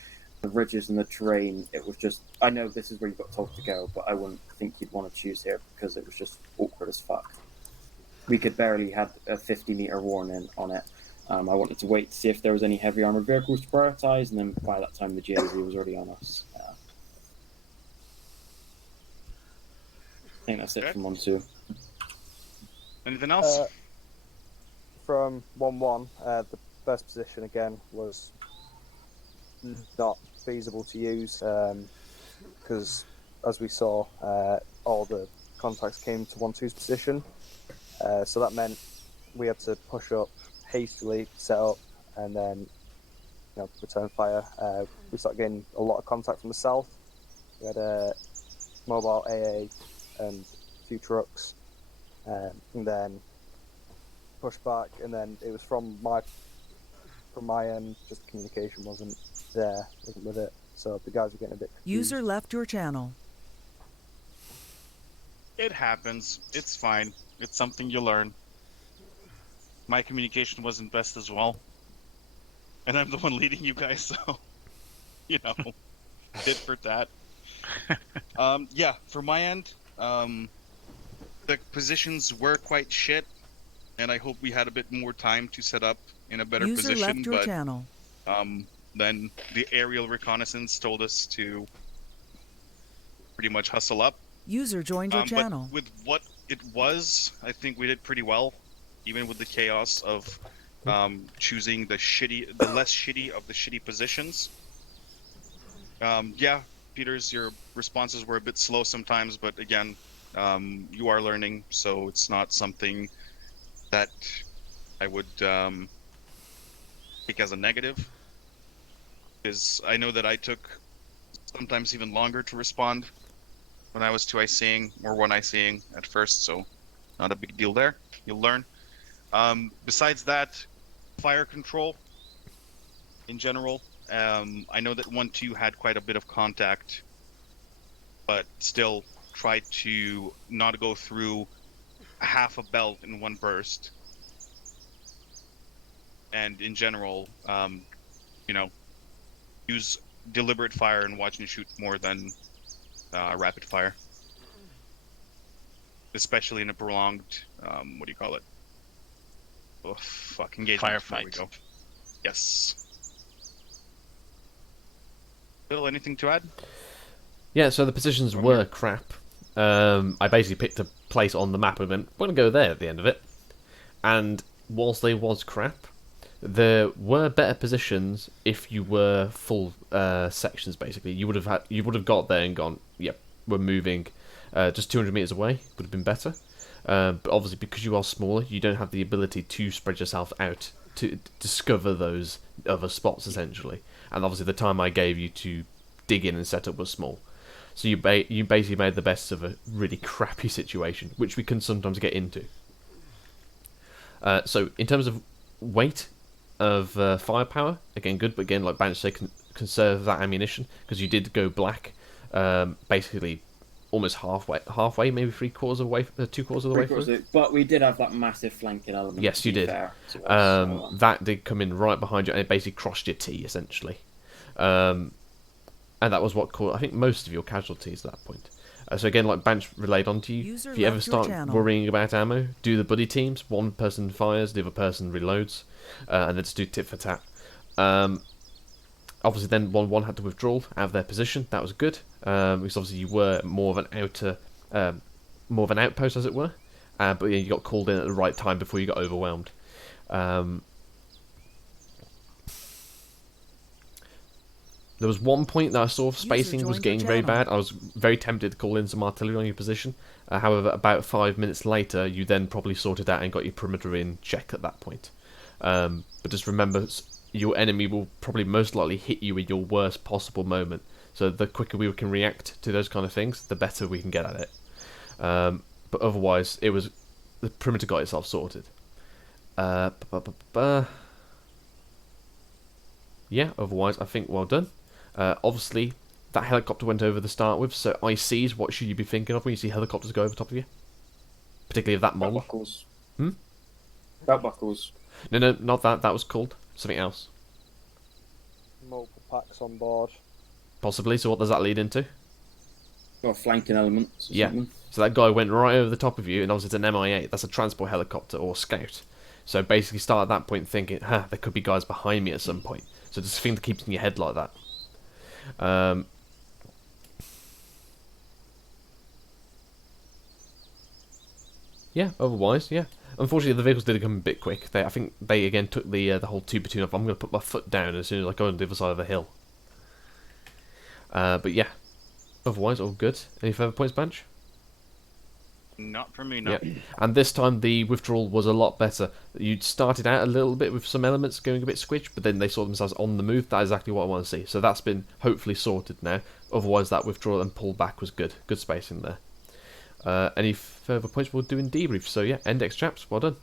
the ridges and the terrain, it was just, I know this is where you got told to go, but I wouldn't think you'd want to choose here because it was just awkward as fuck. We could barely had a 50-meter warning on it. I wanted to wait to see if there was any heavy armored vehicles to prioritize, and then by that time the GAZ was already on us. I think that's it from 1-2. Anything else? From 1-1, the first position again was not feasible to use because, as we saw, all the contacts came to 1-2's position. So that meant we had to push up hastily, set up, and then return fire. We started getting a lot of contact from the south. We had a mobile AA and a few trucks, and then push back. And then it was from my end, just communication wasn't with it. So the guys were getting a bit confused. User left your channel. It happens. It's fine. It's something you learn. My communication wasn't best as well. And I'm the one leading you guys, so, tit for tat. Yeah, for my end, the positions were quite shit, and I hope we had a bit more time to set up in a better User position. left your channel. Then the aerial reconnaissance told us to pretty much hustle up. User joined your channel. But with what it was, I think we did pretty well, even with the chaos of choosing the less shitty of the shitty positions. Yeah, Peters, your responses were a bit slow sometimes, but again, you are learning, so it's not something that I would take as a negative. Because I know that I took sometimes even longer to respond when I was 2ICing or 1ICing at first, so not a big deal there. You'll learn. Besides that, fire control in general. I know that 1-2 had quite a bit of contact, but still tried to not go through half a belt in one burst. And in general, use deliberate fire and watch and shoot more than rapid fire. Especially in a prolonged, what do you call it? Oh, fuck, engagement. Firefight. There we go. Yes. Bill, anything to add? Yeah, so the positions were crap. I basically picked a place on the map and went, we're going to go there at the end of it. And whilst they was crap, there were better positions if you were full sections. Basically, you would have got there and gone, yep, we're moving. Just 200 meters away would have been better. But obviously, because you are smaller, you don't have the ability to spread yourself out to discover those other spots essentially. And obviously, the time I gave you to dig in and set up was small. So you basically made the best of a really crappy situation, which we can sometimes get into. So in terms of weight of firepower, again good, but again, like Banch said, conserve that ammunition, because you did go black, basically almost halfway, maybe 3/4 of the way, 2/4 of the way through. But we did have that massive flanking element. Yes, you did. That did come in right behind you, and it basically crossed your T essentially, and that was what caused, I think, most of your casualties at that point. So again, like Banch relayed onto you, if you ever start worrying about ammo, do the buddy teams. One person fires, the other person reloads, and then just do tit for tat. Obviously, then 1-1 had to withdraw out of their position. That was good, because obviously you were more of an outpost, as it were. But yeah, you got called in at the right time before you got overwhelmed. There was one point that I saw spacing was getting very bad. I was very tempted to call in some artillery on your position. However, about 5 minutes later, you then probably sorted out and got your perimeter in check at that point. But just remember, your enemy will probably most likely hit you in your worst possible moment. So the quicker we can react to those kind of things, the better we can get at it. But otherwise, the perimeter got itself sorted. Yeah, otherwise, I think well done. Obviously, that helicopter went over to start with, so ICs, what should you be thinking of when you see helicopters go over top of you? Particularly of that model. Belt buckles. Hmm? Belt buckles. No, not that. That was called something else. Multiple packs on board. Possibly. So what does that lead into? Got flanking elements. Or Yeah. Something. So that guy went right over the top of you, and obviously it's an MI8. That's a transport helicopter or scout. So basically, start at that point thinking, there could be guys behind me at some point. So just think to keep in your head like that. Yeah. Otherwise, yeah. Unfortunately, the vehicles did come a bit quick. I think they again took the whole 2 platoon off. I'm going to put my foot down as soon as I go on the other side of the hill. But yeah. Otherwise, all good. Any further points, Bench? Not for me, no. Yeah. And this time the withdrawal was a lot better. You started out a little bit with some elements going a bit squitch, but then they saw themselves on the move. That is exactly what I want to see. So that's been hopefully sorted now. Otherwise, that withdrawal and pull back was good. Good spacing there. Any further points we'll do in debrief. So yeah, index chaps, well done.